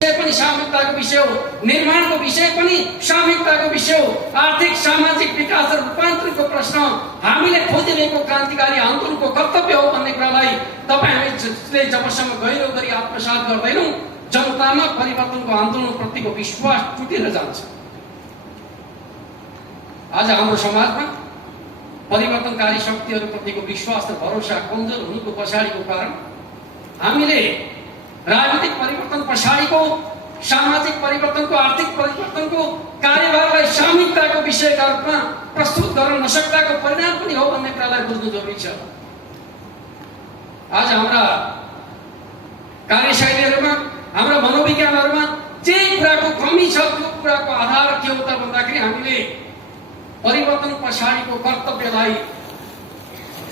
पनि सामूहिकताको विषय हो, निर्माणको विषय पनि सामूहिकताको विषय हो। आर्थिक सामाजिक विकास र रूपान्तरणको प्रश्न हामीले खोजिरहेको क्रान्तिकारी आन्दोलनको कर्तव्य हो भन्ने कुरालाई हामीले जबसम्म गहिरो गरी आत्मसात गर्दैनौँ, जनतामा परिवर्तनको आन्दोलनप्रतिको विश्वास टुटेर जान्छ। आज हाम्रो समाजमा परिवर्तनकारी शक्तिहरूप्रतिको विश्वास र भरोसा कमजोर हुनुको पछाडिको कारण हामीले राजनीतिक परिवर्तन पछाडिको सामाजिक परिवर्तनको, आर्थिक परिवर्तनको कार्यभारलाई सामूहिकताको विषयका रूपमा प्रस्तुत गर्न नसक्दाको परिणाम पनि हो भन्ने कुरालाई बुझ्नु जरुरी छ। आज हाम्रा कार्यशैलीहरूमा, हाम्रा मनोविज्ञानहरूमा जे कुराको कमी छ त्यो कुराको आधार के हो त भन्दाखेरि हामीले परिवर्तन पछाडिको कर्तव्यलाई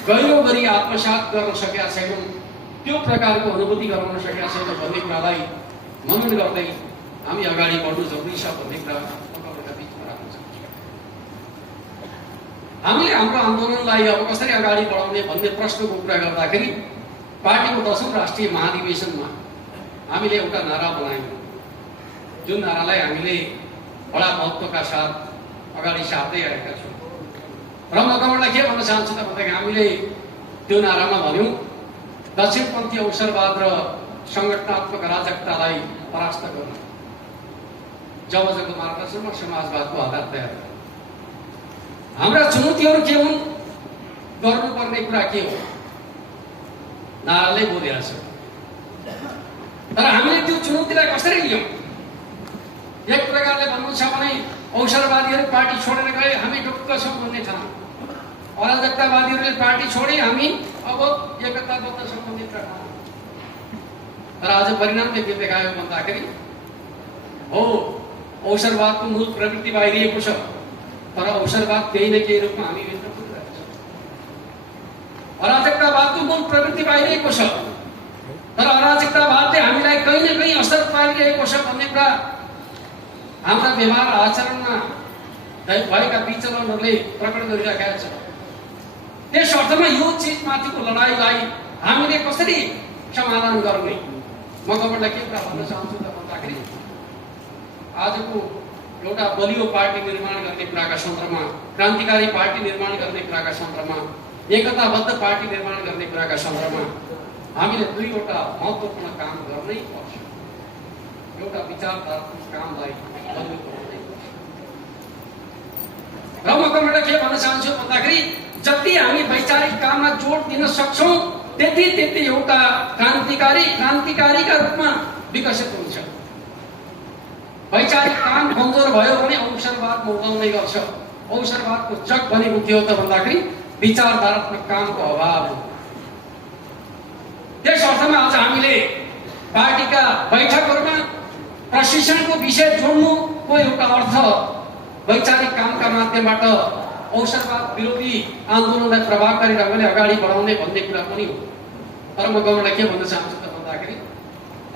गहिरो गरी आत्मसात गर्न सकेका छैनौँ, त्यो प्रकारको अनुभूति गराउन सकेका छैनौँ भन्ने कुरालाई मनन गर्दै हामी अगाडि बढ्नु जरुरी छ भन्ने कुरा तपाईँहरूका बिचमा राख्न चाहन्छु। हामीले हाम्रो आन्दोलनलाई अब कसरी अगाडि बढाउने भन्ने प्रश्नको कुरा गर्दाखेरि पार्टीको 10औं राष्ट्रिय महाधिवेशनमा हामीले एउटा नारा बनायौँ, जुन नारालाई हामीले बडा महत्त्वका साथ अगाडि सार्दै आएका छौँ। र म तपाईँलाई के भन्न चाहन्छु त भन्दाखेरि हामीले त्यो नारामा भन्यौँ, दक्षिणपन्थी अवसरवाद र संगठनात्मक अराजकतालाई परास्त गर्न, जबजको मार्गदर्शनमा समाजवादको आधार तयार गर्न। हाम्रा चुनौतीहरू के हुन्, गर्नुपर्ने कुरा के हो, नाराले बोलेको छ। तर हामीले त्यो चुनौतीलाई कसरी लियौँ? एक प्रकारले भन्नु छ भने अवसरवादीहरू पार्टी छोडेर गए, हामी ढुक्क छौँ भन्ने ठाउँ। अराजकतावादीहरूले पार्टी छोडे, हामी अब एकताबद्ध छौँ भन्ने ठाउँ। तर आज परिणामले के देखायो भन्दाखेरि हो, अवसरवादको मूल प्रवृत्ति बाहिरिएको छ, तर अवसरवाद केही न केही रूपमा हामी विरुद्ध पुगिरहेको छ। अराजकतावादको मूल प्रवृत्ति बाहिरिएको छ, तर अराजकतावादले हामीलाई कहीँ न कहीँ असर पारिरहेको छ भन्ने कुरा हाम्रा व्यवहार आचरणमा भएका विचलनहरूले प्रकट गरिराखेका छ। त्यस अर्थमा यो चिजमाथिको लडाईँलाई हामीले कसरी समाधान गर्ने, म तपाईँलाई के कुरा भन्न चाहन्छु त भन्दाखेरि आजको एउटा बलियो पार्टी निर्माण गर्ने कुराका सन्दर्भमा, क्रान्तिकारी पार्टी निर्माण गर्ने कुराका सन्दर्भमा, एकताबद्ध पार्टी निर्माण गर्ने कुराका सन्दर्भमा हामीले दुईवटा महत्त्वपूर्ण काम गर्नै पर्छ। एउटा विचारधात्मक कामलाई बलियो बनाउनै पर्छ। र म तपाईँलाई के भन्न चाहन्छु भन्दाखेरि जति हामी वैचारिक काममा जोड दिन सक्छौँ त्यति एउटा क्रान्तिकारीका रूपमा विकसित हुन्छ। वैचारिक काम कमजोर भयो भने अवसरवाद मौलाउने गर्छ। अवसरवादको जग भनेको के हो त भन्दाखेरि विचारधारात्मक कामको अभाव हो। त्यस अर्थमा आज हामीले पार्टीका बैठकहरूमा प्रशिक्षणको विषय जोड्नुको एउटा अर्थ वैचारिक कामका माध्यमबाट अवसरवाद विरोधी आन्दोलनलाई प्रभावकारी ढङ्गले अगाडि बढाउने भन्ने कुरा पनि हो। तर म तपाईँलाई के भन्न चाहन्छु त भन्दाखेरि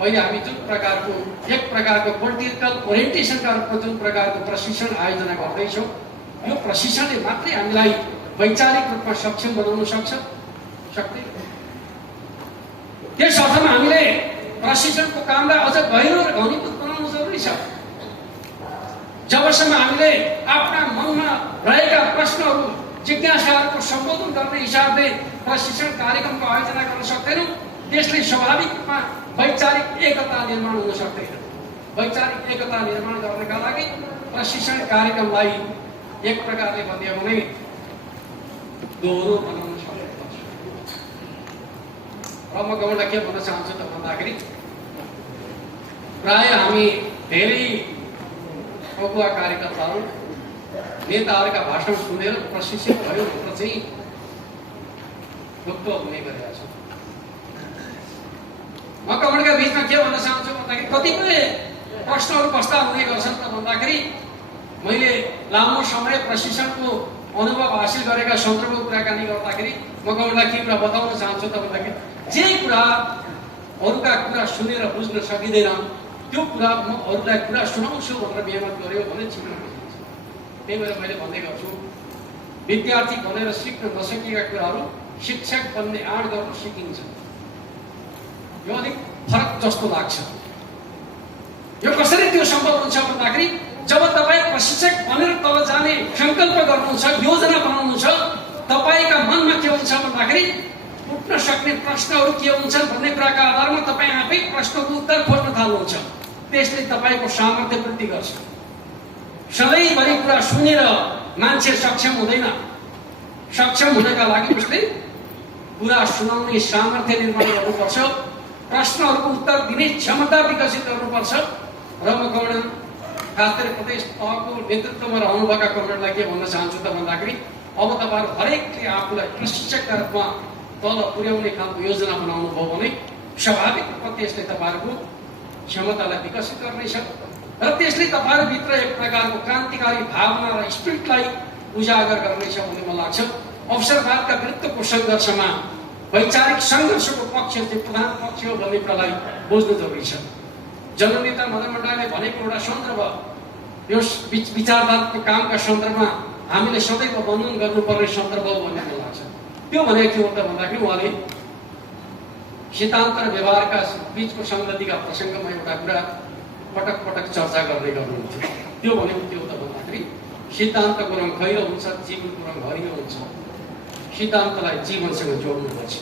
अहिले हामी जुन प्रकारको एक प्रकारको पोलिटिकल ओरिएन्टेसनका रूपमा जुन प्रकारको प्रशिक्षण आयोजना गर्दैछौँ, यो प्रशिक्षणले मात्रै हामीलाई वैचारिक रूपमा सक्षम बनाउन सक्दैन। त्यस अर्थमा हामीले प्रशिक्षणको कामलाई अझ गहिरो र घनीभूत बनाउनु जरुरी छ। जबसम्म हामीले आफ्ना मनमा रहेका प्रश्नहरू, जिज्ञासाहरूको सम्बोधन गर्ने हिसाबले प्रशिक्षण कार्यक्रमको आयोजना गर्न सक्दैनौँ, त्यसले स्वाभाविक रूपमा वैचारिक एकता निर्माण हुन सक्दैन। वैचारिक एकता निर्माण गर्नका लागि प्रशिक्षण कार्यक्रमलाई एक प्रकारले भनियो भने दोहोरो बनाउन सक्नुपर्छ। र म तपाईँलाई के भन्न चाहन्छु त भन्दाखेरि प्राय हामी धेरै अगुवा कार्यकर्ताहरू, नेताहरूका भाषण सुनेर प्रशिक्षित भयो भनेर चाहिँ ढुक्क हुने गरेका छौँ। म तपाईँका बिचमा के भन्न चाहन्छु भन्दाखेरि कतिपय प्रश्नहरू कस्ता हुने गर्छन् त भन्दाखेरि मैले लामो समय प्रशिक्षणको अनुभव हासिल गरेका सन्दर्भको कुराकानी गर्दाखेरि म तपाईँलाई के कुरा बताउन चाहन्छु त भन्दाखेरि जे कुरा अरूका कुरा सुनेर बुझ्न सकिँदैन त्यो कुरा म अरूलाई कुरा सुनाउँछु भनेर मेहनत गर्यो भने चिन्न सकिन्छ। त्यही भएर मैले भन्ने गर्छु, विद्यार्थी भनेर सिक्न नसकेका कुराहरू शिक्षक बन्ने आँट गर्न सिकिन्छ। यो अलिक फरक जस्तो लाग्छ। त्यो सम्भव हुन्छ भन्दाखेरि जब तपाईँ प्रशिक्षक बनेर तल जाने संकल्प गर्नुहुन्छ, योजना बनाउनुहुन्छ, तपाईँका मनमा के हुन्छ भन्दाखेरि उठ्न सक्ने प्रश्नहरू के हुन्छन् भन्ने कुराका आधारमा तपाईँ आफै प्रश्नको उत्तर खोज्न थाल्नुहुन्छ। त्यसले तपाईँको सामर्थ्य वृद्धि गर्छ। सधैँभरि कुरा सुनेर मान्छे सक्षम हुँदैन। सक्षम हुनका लागि उसले कुरा सुनाउने सामर्थ्य निर्माण गर्नुपर्छ, प्रश्नहरूको उत्तर दिने क्षमता विकसित गर्नुपर्छ। र म गौण खास गरी प्रदेश तहको नेतृत्वमा रहनुभएका कमरेडलाई के भन्न चाहन्छु त भन्दाखेरि अब तपाईँहरू हरेकले आफूलाई प्रशिक्षकका रूपमा तल पुर्याउने खालको योजना बनाउनु भयो भने स्वाभाविक रूपमा त्यसले तपाईँहरूको क्षमतालाई विकसित गर्नेछ र त्यसले तपाईँहरूभित्र एक प्रकारको क्रान्तिकारी भावना र स्पिरिटलाई उजागर गर्नेछ भन्ने मलाई लाग्छ। अवसरवादका विरुद्धको सङ्घर्षमा वैचारिक सङ्घर्षको पक्ष चाहिँ प्रधान पक्ष हो भन्ने कुरालाई बुझ्नु जरुरी छ। जननेता मदन मण्डलले भनेको एउटा सन्दर्भ, यो विचारवादको कामका सन्दर्भमा हामीले सदैव वर्णन गर्नुपर्ने सन्दर्भ हो भन्ने मलाई लाग्छ। त्यो भनेको के हो त भन्दाखेरि उहाँले सिद्धान्त र व्यवहारका बीचको सङ्गतिका प्रसङ्गमा एउटा कुरा पटक पटक चर्चा गर्दै गर्नुहुन्थ्यो। त्यो भनेको के हो त भन्दाखेरि सिद्धान्तको रङ खैरो हुन्छ, जीवनको रङ हरियो हुन्छ। सिद्धान्तलाई जीवनसँग जोड्नुपर्छ।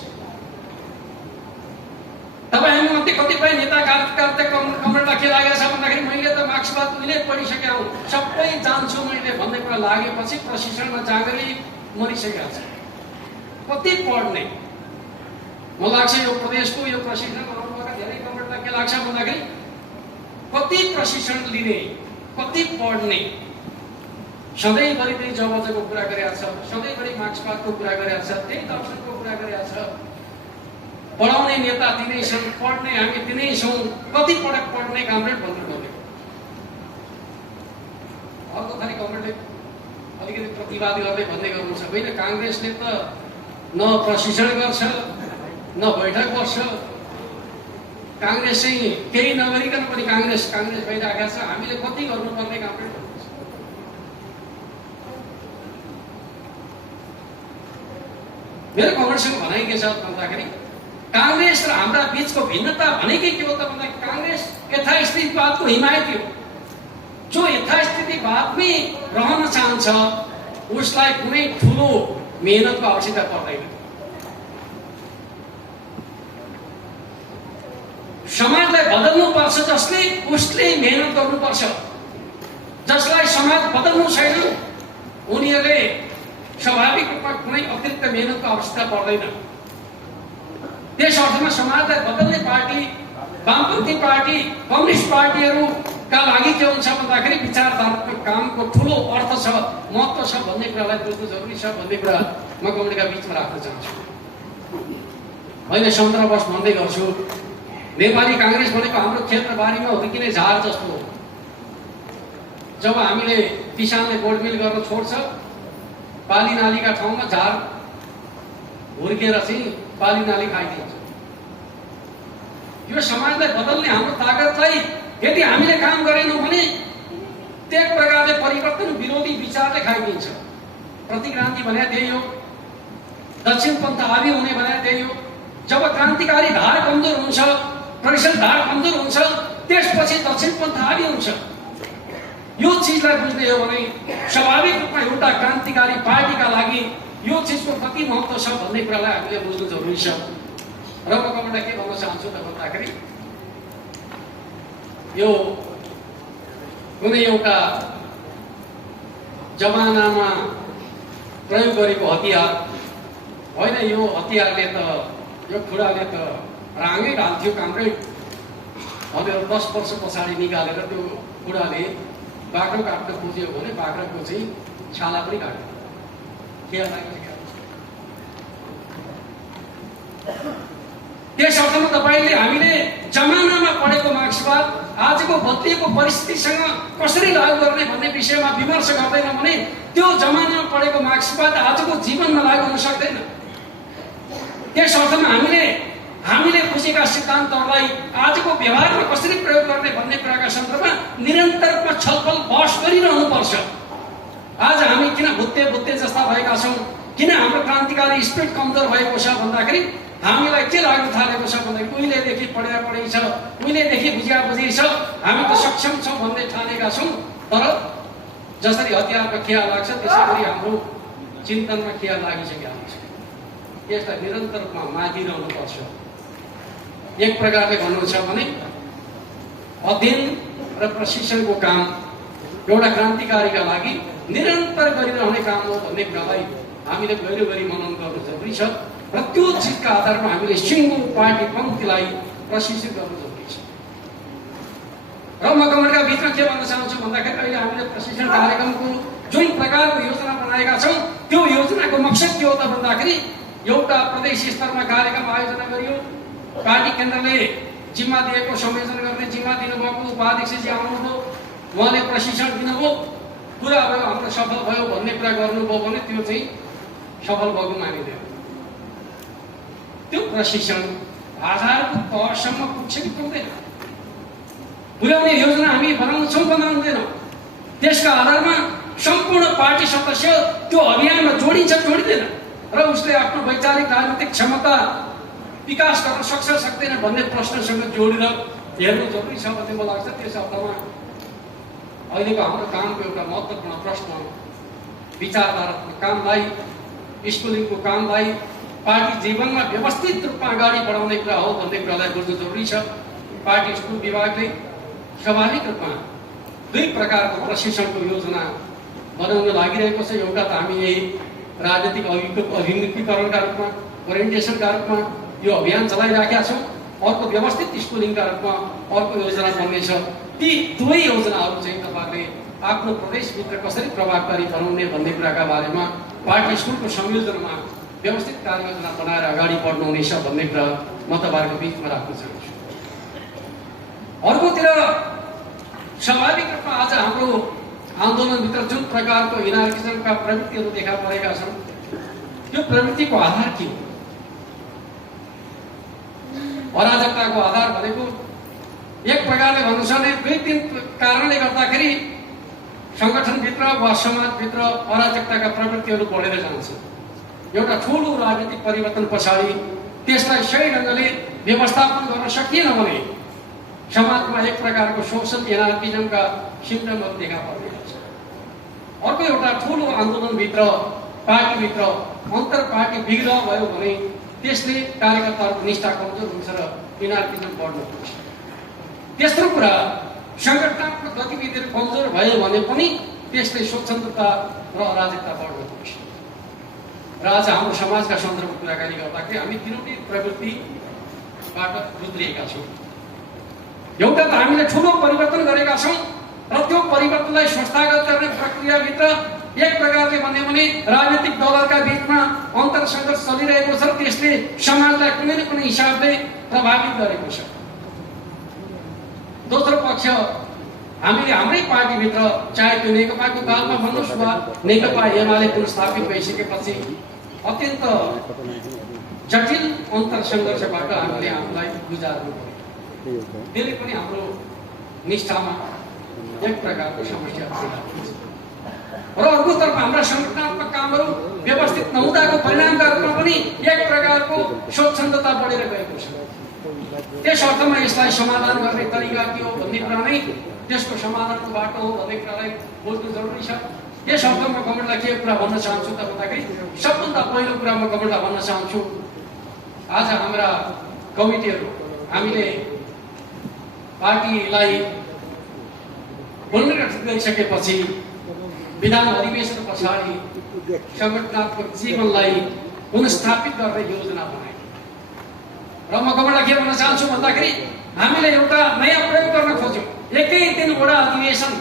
तपाईँ हामीमध्ये कतिपय नेता कमरेडलाई के लागेको छ भन्दाखेरि मैले त मार्क्सवाद उहिले पढिसकेँ हुँ, सबै जान्छु मैले भन्ने कुरा लागेपछि प्रशिक्षणमा जाँगरै मरिसकेका छ। कति पढ्ने मलाई लाग्छ यो प्रदेशको यो प्रशिक्षणमा आउनुभएका धेरै कमरेडलाई के लाग्छ भन्दाखेरि कति प्रशिक्षण लिने, कति पढ्ने, सधैँभरि त्यही जबजको कुरा गरेका छ, सधैँभरि मार्क्सवादको कुरा गरेका छ, त्यही दर्शनको कुरा गरेका छ। पढाउने नेता तिनै छन्, पढ्ने हामी तिनै छौँ, कति पटक पढ्ने कमरेड भन्नु पर्यो। अर्को थरी कमरेडले अलिकति प्रतिवाद गर्दै भन्दै गर्नुहुन्छ, होइन काङ्ग्रेसले त न प्रशिक्षण गर्छ न बैठक बस्छ, काङ्ग्रेस चाहिँ केही नगरिकन पनि काङ्ग्रेस भइरहेको छ, हामीले कति गर्नुपर्ने कमरेड। मेरो कमरेडसँग भनाइ के छ भन्दाखेरि काङ्ग्रेस र हाम्रा बीचको भिन्नता भनेकै के हो त भन्दा काङ्ग्रेस यथास्थितिवादको हिमायती हो। जो यथास्थितिवादमै रहन चाहन्छ उसलाई कुनै ठुलो मेहनतको आवश्यकता पर्दैन। समाजलाई बदल्नुपर्छ जसले उसले मेहनत गर्नुपर्छ। जसलाई समाज बदल्नु छैन उनीहरूले स्वाभाविक रूपमा कुनै अतिरिक्त मेहनतको आवश्यकता पर्दैन। त्यस अर्थमा समाजलाई बदल्ने पार्टी, वामपन्थी पार्टी, कम्युनिस्ट पार्टीहरूका लागि के हुन्छ भन्दाखेरि विचारधारात्मक कामको ठुलो अर्थ छ, महत्त्व छ भन्ने कुरालाई बुझ्नु जरुरी छ भन्ने कुरा म कमरेडका बिचमा राख्न चाहन्छु। होइन सन्दर्भवश भन्दै गर्छु, नेपाली काङ्ग्रेस भनेको हाम्रो क्षेत्रबारीमा हुर्किने झार जस्तो हो। जब हामीले किसानले गोडमेल गर्न छोड्छ, पाली नालीका ठाउँमा झार हुर्केर चाहिँ पाली नाली खाइदिन्छ। यो समाजलाई बदल्ने हाम्रो ताकतलाई यदि हामीले काम गरेनौँ भने त्यस प्रकारले परिवर्तन विरोधी विचारले खाइदिन्छ। प्रतिक्रान्ति भने त्यही हो, दक्षिणपन्थ हावी हुने भने त्यही हो। जब क्रान्तिकारी धार कमजोर हुन्छ, प्रतिशत धार कमजोर हुन्छ, त्यसपछि दक्षिणपन्थ हावी हुन्छ। यो चिजलाई बुझ्ने हो भने स्वाभाविक रूपमा एउटा क्रान्तिकारी पार्टीका लागि यो चिजको कति महत्त्व छ भन्ने कुरालाई हामीले बुझ्नु जरुरी छ। र म कमरेडलाई के भन्न चाहन्छु त भन्दाखेरि यो कुनै एउटा जमानामा प्रयोग गरेको हतियार होइन। यो हतियारले त, यो खुडाले त राँगै ढाल्थ्यो कामरेड। अब 10 वर्ष पछाडि निकालेर त्यो खुडाले बाख्रो काट्न खोज्यो भने बाख्राको चाहिँ छाला पनि काट्यो। त्यस अर्थमा तपाईँले हामीले जमानामा पढेको मार्क्सवाद आजको बदलिएको परिस्थितिसँग कसरी लागू गर्ने भन्ने विषयमा विमर्श गर्दैन भने त्यो जमानामा पढेको मार्क्सवाद आजको जीवनमा लागू हुन सक्दैन। त्यस अर्थमा हामीले बुझेका सिद्धान्तहरूलाई आजको व्यवहारमा कसरी प्रयोग गर्ने भन्ने कुराका सन्दर्भमा निरन्तर रूपमा छलफल बहस गरिरहनुपर्छ। आज हामी किन भुत्ते जस्ता भएका छौँ, किन हाम्रो क्रान्तिकारी स्पिरिट कमजोर भएको छ भन्दाखेरि हामीलाई के लाग्न थालेको छ भन्दाखेरि उहिलेदेखि पढाइ छ, उहिलेदेखि बुझी छ, हामी त सक्षम छौँ भन्ने ठानेका छौँ। तर जसरी हतियारमा खिया लाग्छ त्यसै गरी हाम्रो चिन्तनमा खिया लागिसकेका हुन्छ। यसलाई निरन्तर रूपमा माथि रहनुपर्छ। एक प्रकारले भन्नु छ भने अध्ययन र प्रशिक्षणको काम एउटा क्रान्तिकारीका लागि निरन्तर गरिरहने काम हो भन्ने कुरालाई हामीले गहिरो गरी मनन गर्नु जरुरी छ र त्यो चिजका आधारमा हामीले सिङ्गो पार्टी पङ्क्तिलाई प्रशिक्षित गर्नु जरुरी छ। र म कमेन्टका बिचमा के भन्न चाहन्छु भन्दाखेरि अहिले हामीले प्रशिक्षण कार्यक्रमको जुन प्रकारको योजना बनाएका छौँ त्यो योजनाको मकसद के हो त भन्दाखेरि एउटा प्रदेश स्तरमा कार्यक्रम आयोजना गरियो। पार्टी केन्द्रले जिम्मा दिएको संयोजन गर्ने जिम्मा दिनुभएको उपाध्यक्षजी आउनुभयो, उहाँले प्रशिक्षण दिनुभयो, कुरा भयो हाम्रो सफल भयो भन्ने कुरा गर्नुभयो भने त्यो चाहिँ सफल भएको मानिँदैन। त्यो प्रशिक्षण आधारको तहसम्म पुग्छ कि पुग्दैन, पुर्याउने योजना हामी बनाउँछौँ बनाउँदैनौँ, त्यसका आधारमा सम्पूर्ण पार्टी सदस्य त्यो अभियानमा जोडिन्छ जोडिँदैन र उसले आफ्नो वैचारिक राजनीतिक क्षमता विकास गर्न सक्छ सक्दैन भन्ने प्रश्नसँग जोडेर हेर्नु जरुरी छ भन्ने मलाई लाग्छ। त्यस अर्थमा अहिलेको हाम्रो कामको एउटा महत्त्वपूर्ण प्रश्न विचारधारात्मक कामलाई, स्कुलिङको कामलाई पार्टी जीवनमा व्यवस्थित रूपमा अगाडि बढाउने कुरा हो भन्ने कुरालाई बुझ्नु जरुरी छ। पार्टी स्कुल विभागले स्वाभाविक रूपमा दुई प्रकारको प्रशिक्षणको योजना बनाउन लागिरहेको छ। एउटा त हामीले राजनीतिक अभिमुखीकरणका रूपमा, ओरिएन्टेसनका रूपमा यो अभियान चलाइराखेका छौँ। अर्को व्यवस्थित स्कुलिङका रूपमा अर्को योजना बन्नेछ। ती दुवै योजनाहरू चाहिँ तपाईँहरूले आफ्नो प्रदेशभित्र कसरी प्रभावकारी बनाउने भन्ने कुराका बारेमा पार्टी स्कुलको संयोजनमा व्यवस्थित कार्ययोजना बनाएर अगाडि बढ्नुहुनेछ भन्ने कुरा म तपाईँहरूको बिचमा राख्न चाहन्छु। अर्कोतिर स्वाभाविक रूपमा आज हाम्रो आन्दोलनभित्र जुन प्रकारको एनार्किजमका प्रवृत्तिहरू देखा परेका छन् त्यो प्रवृत्तिको आधार के हो? अराजकताको आधार भनेको एक प्रकारले भन्नु छ भने दुई तीन कारणले गर्दाखेरि सङ्गठनभित्र वा समाजभित्र अराजकताका प्रवृत्तिहरू बढेर जान्छ। एउटा ठुलो राजनीतिक परिवर्तन पछाडि त्यसलाई सही ढङ्गले व्यवस्थापन गर्न सकिएन भने समाजमा एक प्रकारको शोषण एनार्किजमका सिम्टमहरू देखा पर्ने गर्छ। अर्को एउटा ठुलो आन्दोलनभित्र पार्टीभित्र अन्तर पार्टी विग्रह भयो भने त्यसले कार्यकर्ताहरूको निष्ठा कमजोर हुन्छ र एनार्किजम बढ्न पुग्छ। तेस्रो कुरा सङ्गठनात्मक गतिविधिहरू कमजोर भयो भने पनि त्यसले स्वच्छन्दता र अराजकता बढ्न पुग्छ। र आज हाम्रो समाजका सन्दर्भमा कुराकानी गर्दाखेरि हामी तिनवटै प्रवृत्तिबाट गुज्रिएका छौँ। एउटा त हामीले ठुलो परिवर्तन गरेका छौँ र त्यो परिवर्तनलाई संस्थागत गर्ने प्रक्रियाभित्र एक प्रकारले भन्यो भने राजनीतिक दलहरूका बिचमा अन्तर सङ्घर्ष चलिरहेको छ। त्यसले समाजलाई कुनै न कुनै हिसाबले प्रभावित गरेको छ। दोस्रो पक्ष हामीले हाम्रै पार्टीभित्र चाहे त्यो नेकपाको कालमा भन्नुहोस् वा नेकपा एमाले पुनर्स्थापित भइसकेपछि अत्यन्त जटिल अन्तर सङ्घर्षबाट हामीले आफूलाई गुजार्नु पर्यो। त्यसले पनि हाम्रो निष्ठामा एक प्रकारको समस्या र अर्कोतर्फ हाम्रा सङ्गठनात्मक कामहरू व्यवस्थित नहुँदाको परिणामका रूपमा पनि एक प्रकारको स्वच्छन्दता बढेर गएको छ। त्यस अर्थमा यसलाई समाधान गर्ने तरिका के हो भन्ने कुरा नै त्यसको समाधानको बाटो हो भन्ने कुरालाई बुझ्नु जरुरी छ। त्यस अर्थमा कमेन्टलाई के कुरा भन्न चाहन्छु त भन्दाखेरि सबभन्दा पहिलो कुरा म कमेन्टलाई भन्न चाहन्छु, आज हाम्रा कमिटीहरू हामीले पार्टीलाई पुनर्गठित गरिसकेपछि विधान अधिवेशन पछाडि सङ्गठनात्मक जीवनलाई पुनर्स्थापित गर्ने योजना बनाए र म कमेन्टलाई के भन्न चाहन्छु भन्दाखेरि हामीले एउटा नयाँ प्रयोग गर्न खोज्यौँ। एकै दिन वडा अधिवेशन,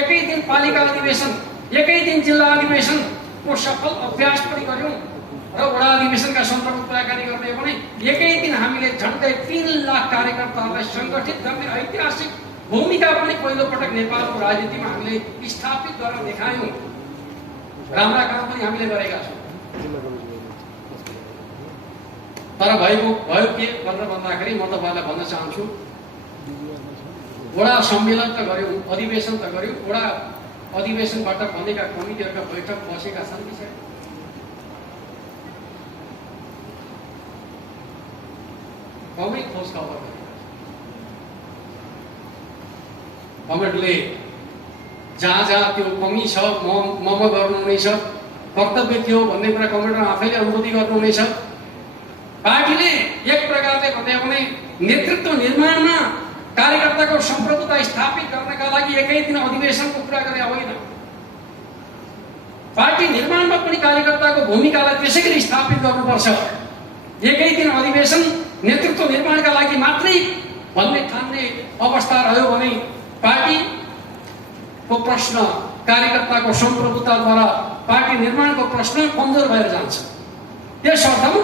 एकै दिन पालिका अधिवेशन, एकै दिन जिल्ला अधिवेशनको सफल अभ्यास पनि गर्यौँ र वडा अधिवेशनका सन्दर्भमा कुराकानी गर्ने हो भने एकै दिन हामीले झन्डै 3 लाख कार्यकर्ताहरूलाई सङ्गठित गर्ने ऐतिहासिक भूमिका पनि पहिलोपटक नेपालको राजनीतिमा हामीले स्थापित गरेर देखायौँ। राम्रा काम पनि हामीले गरेका छौँ। तर भयो के भनेर भन्दाखेरि म तपाईँलाई भन्न चाहन्छु, वडा सम्मेलन त गर्यौँ, अधिवेशन त गर्यौँ, वडा अधिवेशनबाट बनेका कमिटीहरूका बैठक बसेका छन् कि छैन? कमै खोज खबर कमरेडले जहाँ जहाँ त्यो कमी छ मम गर्नुहुनेछ, कर्तव्य थियो भन्ने कुरा कमरेडले आफैले अनुभूति गर्नुहुनेछ। पार्टीले एक प्रकारले भन्दा पनि नेतृत्व निर्माणमा कार्यकर्ताको सम्प्रभुता स्थापित गर्नका लागि एकै दिन अधिवेशनको कुरा गरे होइन। पार्टी निर्माणमा पनि कार्यकर्ताको भूमिकालाई त्यसै गरी स्थापित गर्नुपर्छ। एकै दिन अधिवेशन नेतृत्व निर्माणका लागि मात्रै भन्ने ठान्ने अवस्था रह्यो भने पार्टीको प्रश्न, कार्यकर्ताको सम्प्रभुताद्वारा पार्टी निर्माणको प्रश्न कमजोर भएर जान्छ। त्यस अर्थमा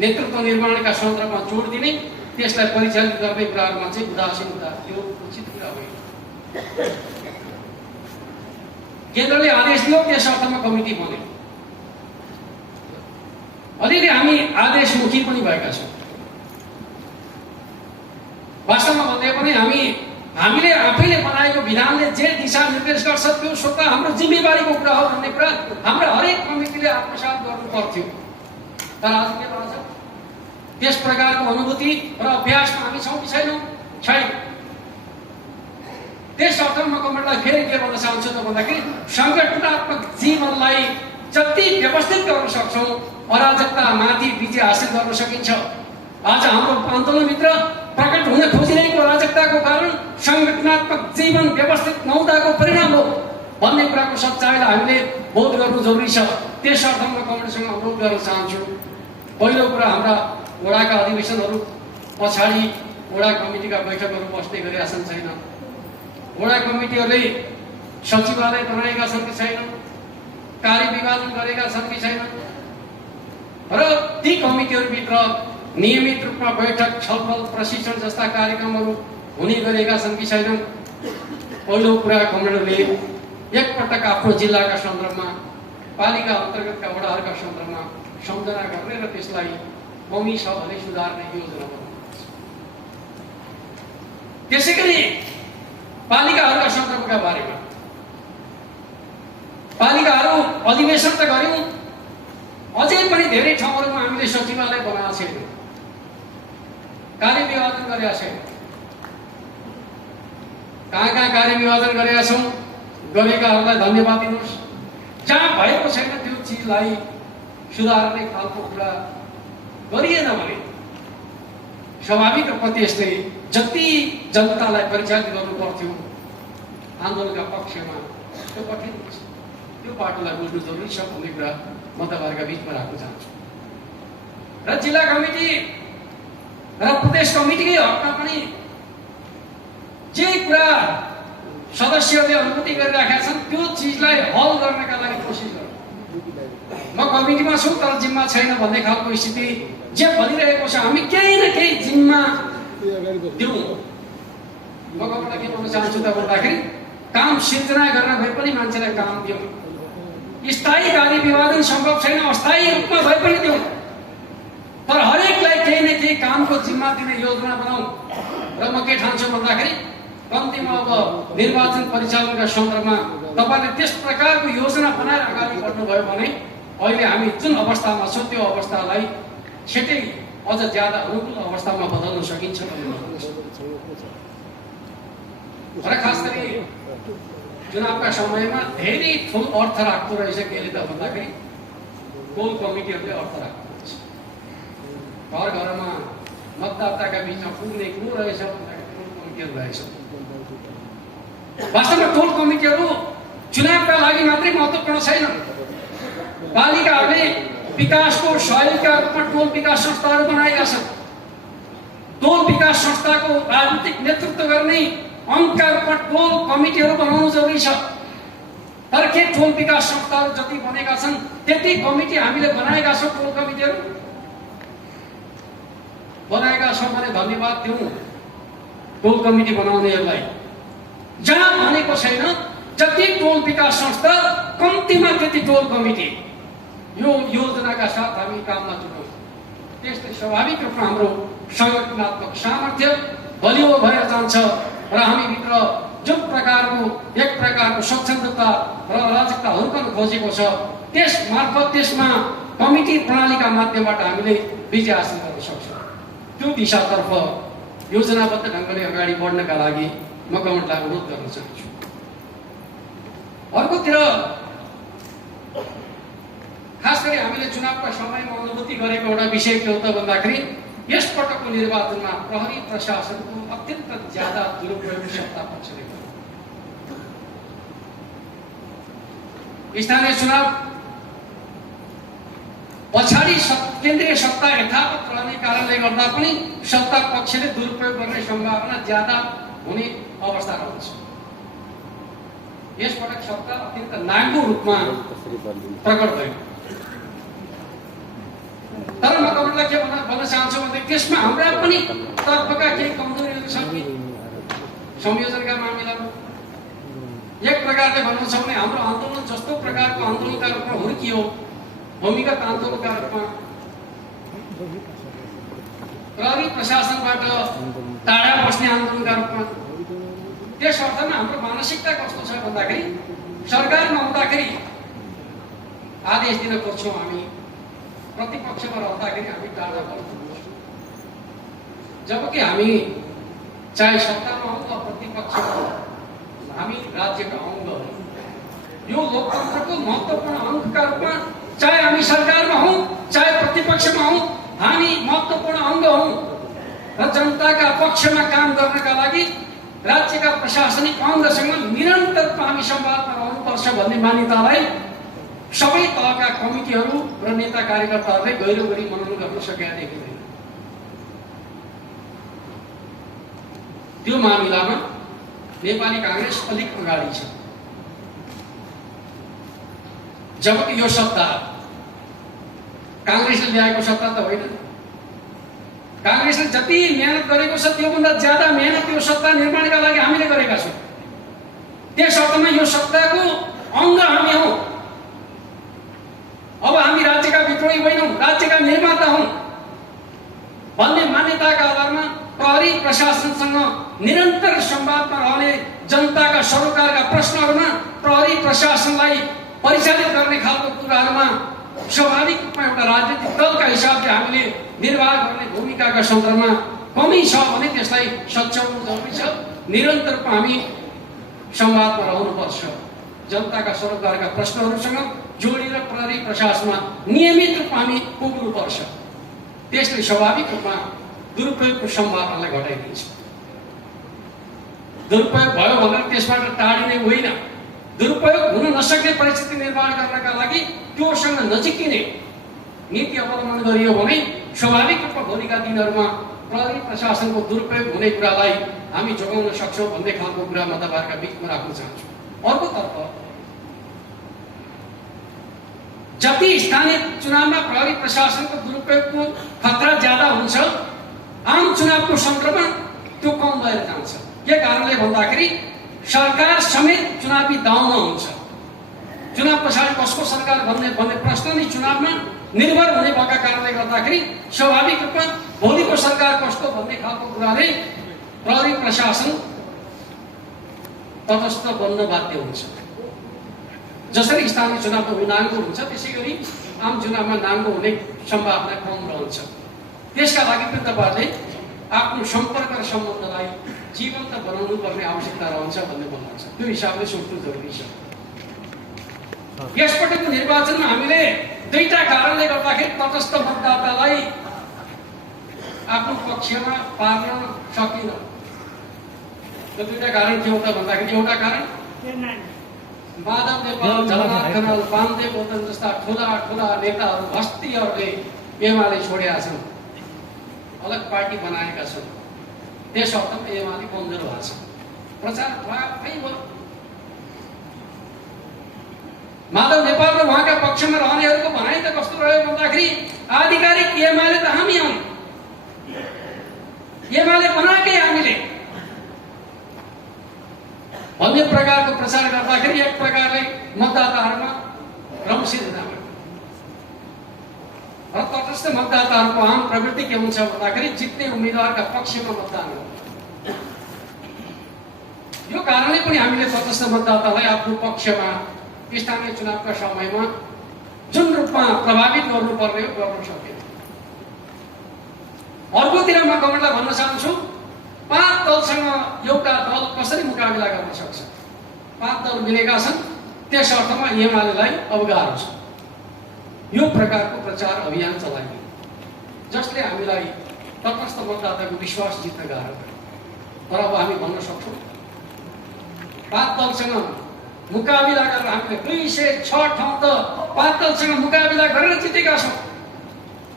नेतृत्व निर्माणका सन्दर्भमा जोड दिने, त्यसलाई परिचालित गर्ने कुराहरूमा चाहिँ उदासीनता त्यो उचित कुरा होइन। केन्द्रले आदेश दियो, त्यस अर्थमा कमिटी बन्यो। अलिअलि हामी आदेशमुखी पनि भएका छौँ। वास्तवमा भन्दा पनि हामीले आफैले बनाएको विधानले जे दिशा निर्देश गर्छ त्यो स्वतः हाम्रो जिम्मेवारीको कुरा हो भन्ने कुरा हाम्रो हरेक कमिटीले आत्मसात गर्नु पर्थ्यो। तर आज के भन्छ, त्यस प्रकारको अनुभूति र अभ्यासमा हामी छौँ कि छैनौँ? छैन। त्यस अर्थमा म कमरेडलाई फेरि के भन्न चाहन्छु त भन्दाखेरि सङ्गठनात्मक जीवनलाई जति व्यवस्थित गर्न सक्छौँ अराजकतामाथि विजय हासिल गर्न सकिन्छ। आज हाम्रो आन्दोलनभित्र प्रकट हुन खोजिरहेको अराजकताको कारण सङ्गठनात्मक जीवन व्यवस्थित नहुँदाको परिणाम हो भन्ने कुराको सच्चाइलाई हामीले बोध गर्नु जरुरी छ। त्यस अर्थमा म कमरेडसँग अनुरोध गर्न चाहन्छु, पहिलो कुरा हाम्रा वडाका अधिवेशनहरू पछाडि वडा कमिटीका बैठकहरू बस्ने गरेका छन् छैन? वडा कमिटीहरूले सचिवालय बनाएका छन् कि छैन? कार्य विभाजन गरेका छन् कि छैन? र ती कमिटीहरूभित्र नियमित रूपमा बैठक, छलफल, प्रशिक्षण जस्ता कार्यक्रमहरू हुने गरेका छन् कि छैनन्? पहिलो कुरा कमरेडले एकपटक आफ्नो जिल्लाका सन्दर्भमा, पालिका अन्तर्गतका वडाहरूका सन्दर्भमा सम्झना गर्ने र त्यसलाई कमी छ भने सुधार्ने योजना बनाउनुपर्छ। त्यसै गरी पालिकाहरूका सन्दर्भका बारेमा पालिकाहरू अधिवेशन त गर्यौँ, अझै पनि धेरै ठाउँहरूमा हामीले सचिवालय बनाएको छैन, कार्य विभाजन गरेका छैन। कहाँ कहाँ कार्य विभाजन गरेका छौँ, गरेकाहरूलाई धन्यवाद दिनुहोस्। जहाँ भएको छैन त्यो चिजलाई सुधार्ने खालको कुरा गरिएन भने स्वाभाविक रूपमा त्यसले जति जनतालाई परिचालित गर्नु पर्थ्यो आन्दोलनका पक्षमा त्यो कठिन हुन्छ। त्यो पाटोलाई बुझ्नु जरुरी छ भन्ने कुरा म तपाईँहरूका बिचमा राख्न चाहन्छु। र जिल्ला कमिटी र प्रदेश कमिटीकै हकमा पनि जे कुरा सदस्यहरूले अनुभूति गरिराखेका छन् त्यो चिजलाई हल गर्नका लागि कोसिस गर्नु। म कमिटीमा छु तर जिम्मा छैन भन्ने खालको स्थिति जे भनिरहेको छ, हामी केही न केही जिम्मा दिउँ। म कमरेडलाई के भन्न चाहन्छु त भन्दाखेरि काम सिर्जना गर्न भए पनि मान्छेलाई काम दिउँ। स्थायी कार्य विभाजन सम्भव छैन, अस्थायी रूपमा भए पनि दिउँ, तर हरेकलाई केही न केही कामको जिम्मा दिने योजना बनाऊ। र म के ठान्छु भन्दाखेरि कम्तीमा अब निर्वाचन परिचालनका सन्दर्भमा तपाईँले त्यस प्रकारको योजना बनाएर अगाडि बढ्नुभयो भने अहिले हामी जुन अवस्थामा छौँ त्यो अवस्थालाई छिटै अझ ज्यादा अनुकूल अवस्थामा बदल्न सकिन्छ र खास गरी चुनावका समयमा धेरै ठुलो अर्थ राख्दो रहेछ। केले त भन्दाखेरि गोल कमिटीहरूले अर्थ राख्दो रहेछ। घर घरमा मतदाताका बिचमा पुग्ने को रहेछ भन्दाखेरि टोल कमिटीहरू रहेछ। वास्तवमा टोल कमिटीहरू चुनावका लागि मात्रै महत्त्वपूर्ण छैनन्। पालिकाहरूले विकासको सहयोगका रूपमा टोल विकास संस्थाहरू बनाएका छन्। टोल विकास संस्थाको राजनीतिक नेतृत्व गर्ने अङ्कका रूपमा टोल कमिटीहरू बनाउनु जरुरी छ। तर के टोल विकास संस्थाहरू जति बनेका छन् त्यति कमिटी हामीले बनाएका छौँ? टोल कमिटीहरू बनाएका छौँ भने धन्यवाद दिउँ टोल कमिटी बनाउनेहरूलाई। जहाँ भनेको छैन जति टोल विकास संस्था कम्तीमा त्यति टोल कमिटी यो योजनाका साथ हामी काममा जुटौँ। त्यसले स्वाभाविक रूपमा हाम्रो सङ्गठनात्मक सामर्थ्य बलियो भएर जान्छ र हामीभित्र जुन प्रकारको एक प्रकारको स्वच्छन्दता र अराजकता हुर्कन खोजेको छ त्यस मार्फत त्यसमा कमिटी प्रणालीका माध्यमबाट हामीले विजय हासिल गर्न सक्छौँ। त्यो दिशातर्फ योजनाबद्ध ढङ्गले अगाडि बढ्नका लागि म गभर्नमेन्टलाई अनुरोध गर्न चाहन्छु। अर्कोतिर खास गरी हामीले चुनावका समयमा अनुभूति गरेको एउटा विषय के हो त भन्दाखेरि यस पटकको निर्वाचनमा प्रहरी प्रशासनको अत्यन्त ज्यादा दुरुपयोग सत्ता पक्षले गर्यो। स्थानीय चुनाव पछाडि केन्द्रीय सत्ता यथावत रहने कारणले गर्दा पनि सत्ता पक्षले दुरुपयोग गर्ने सम्भावना ज्यादा हुने अवस्था रहन्छ। यसपटक सत्ता अत्यन्त नाङ्गो रूपमा प्रकट भयो। तर म गभर्नमेन्टलाई के भन्न चाहन्छु भने त्यसमा हाम्रा पनि तर्फका केही कमजोरीहरू छन् कि संयोजनका मामिलामा एक प्रकारले भन्न छ भने हाम्रो आन्दोलन जस्तो प्रकारको आन्दोलनका रूपमा हुर्कियो, भूमिगत आन्दोलनका रूपमा प्रहरी प्रशासनबाट टाढा बस्ने आन्दोलनका रूपमा, त्यस अर्थमा हाम्रो मानसिकता कस्तो छ भन्दाखेरि सरकारमा आउँदाखेरि आदेश दिन खोज्छौँ हामी, प्रतिपक्षमा रहँदाखेरि हामी टाढा बस्छौँ। जबकि हामी चाहे सत्तामा हौँ वा प्रतिपक्षमा हौँ, हामी राज्यका अङ्ग हौँ। यो लोकतन्त्रको महत्त्वपूर्ण अङ्गका रूपमा चाहे हामी सरकारमा हौँ चाहे प्रतिपक्षमा हौँ, हामी महत्त्वपूर्ण अङ्ग हौँ र जनताका पक्षमा काम गर्नका लागि राज्यका प्रशासनिक अङ्गसँग निरन्तर हामी संवादमा रहनुपर्छ भन्ने मान्यतालाई सबै तहका कमिटीहरू र नेता कार्यकर्ताहरूले गहिरो गरी मनन गर्न सकेका देखिँदैन। त्यो मामिलामा नेपाली कांग्रेस अलिक अगाडि छ। जबकि यो सत्ता कांग्रेसले ल्याएको सत्ता त होइन। कांग्रेसले जति मेहनत गरेको छ त्योभन्दा ज्यादा मेहनत यो सत्ता निर्माणका लागि हामीले गरेका छौँ। त्यस अर्थमा यो सत्ताको अङ्ग हामी हौँ। अब हामी राज्यका विद्रोही होइनौँ, राज्यका निर्माता हौँ भन्ने मान्यताका आधारमा प्रहरी प्रशासनसँग निरन्तर संवादमा रहने, जनताका सरोकारका प्रश्नहरूमा प्रहरी प्रशासनलाई परिचालित गर्ने खालको कुराहरूमा स्वाभाविक रूपमा एउटा राजनीतिक दलका हिसाबले हामीले निर्वाह गर्ने भूमिकाका सन्दर्भमा कमी छ भने त्यसलाई सच्याउनु जरुरी छ। निरन्तर रूपमा हामी संवादमा रहनुपर्छ। जनताका सरोकारका प्रश्नहरूसँग जोडेर प्रहरी प्रशासनमा नियमित रूपमा हामी पुग्नुपर्छ। त्यसले स्वाभाविक रूपमा दुरुपयोगको सम्भावनालाई घटाइदिन्छ। दुरुपयोग भयो भनेर त्यसबाट टाढिने होइन, दुरुपयोग हुन नसक्ने परिस्थिति निर्माण गर्नका लागि त्योसँग नजिकिने नीति अवलम्बन गरियो भने स्वाभाविक रूपमा भोलिका दिनहरूमा प्रहरी प्रशासनको दुरुपयोग हुने कुरालाई हामी जोगाउन सक्छौँ भन्ने खालको कुरा म तपाईँहरूका बिचमा राख्न चाहन्छु। अर्कोतर्फ जति स्थानीय चुनावमा प्रहरी प्रशासनको दुरुपयोगको खतरा ज्यादा हुन्छ, आम चुनावको सन्दर्भमा त्यो कम भएर जान्छ। के कारणले भन्दाखेरि सरकार समेत चुनावी दाउमा हुन्छ। चुनाव पछाडि कसको सरकार भन्ने प्रश्न नै चुनावमा निर्भर हुने भएका कारणले गर्दाखेरि स्वाभाविक रूपमा भोलिको सरकार कस्तो भन्ने खालको कुराले प्रहरी प्रशासन तटस्थ बन्न बाध्य हुन्छ। जसरी स्थानीय चुनावमा नाङ्गो हुन्छ त्यसै गरी आम चुनावमा नाङ्गो हुने सम्भावना कम रहन्छ। त्यसका लागि पनि तपाईँहरूले आफ्नो सम्पर्क र सम्बन्धलाई जीवन्त बनाउनु पर्ने आवश्यकता रहन्छ भन्ने मलाई लाग्छ। त्यो हिसाबले सोच्नु जरुरी छ। यसपटकको निर्वाचनमा हामीले दुईटा कारणले गर्दाखेरि तटस्थ मतदातालाई आफ्नो पक्षमा पार्न सकिन। त्यो दुईटा कारण के हो त भन्दाखेरि एउटा कारण माधव नेपाल, झलनाथ खनाल, वामदेव बोतन जस्ता ठुला ठुला नेताहरू हस्तीहरूले एमाले छोडेका छन्, अलग पार्टी बनाएका छन्। त्यस अर्थमा एमाले कमजोर भएको छ। प्रचार भयो। माधव नेपाल र उहाँका पक्षमा रहनेहरूको भनाइ त कस्तो रह्यो भन्दाखेरि आधिकारिक एमाले त हामी हौँ, एमाले बनाएकै हामीले भन्ने प्रकारको प्रचार गर्दाखेरि एक प्रकारले मतदाताहरूमा रमसिँदैन। र तटस्थ मतदाताहरूको आम प्रवृत्ति के हुन्छ भन्दाखेरि जित्ने उम्मेदवारका पक्षमा मतदान हो। यो कारणले पनि हामीले तटस्थ मतदातालाई आफ्नो पक्षमा स्थानीय चुनावका समयमा जुन रूपमा प्रभावित गर्नुपर्ने हो गर्न सकेन। अर्कोतिर म गभर्नमेन्टलाई भन्न चाहन्छु 5 दलसँग एउटा दल कसरी मुकाबिला गर्न सक्छ? 5 दल मिलेका छन्, त्यस अर्थमा एमालेलाई अब गाह्रो छ। यो प्रकारको प्रचार अभियान चलाइयो जसले हामीलाई तटस्थ मतदाताको विश्वास जित्न गाह्रो गर्यो। तर अब हामी भन्न सक्छौँ 5 दलसँग मुकाबिला गरेर हामीले 206 ठाउँ त 5 दलसँग मुकाबिला गरेर जितेका छौँ।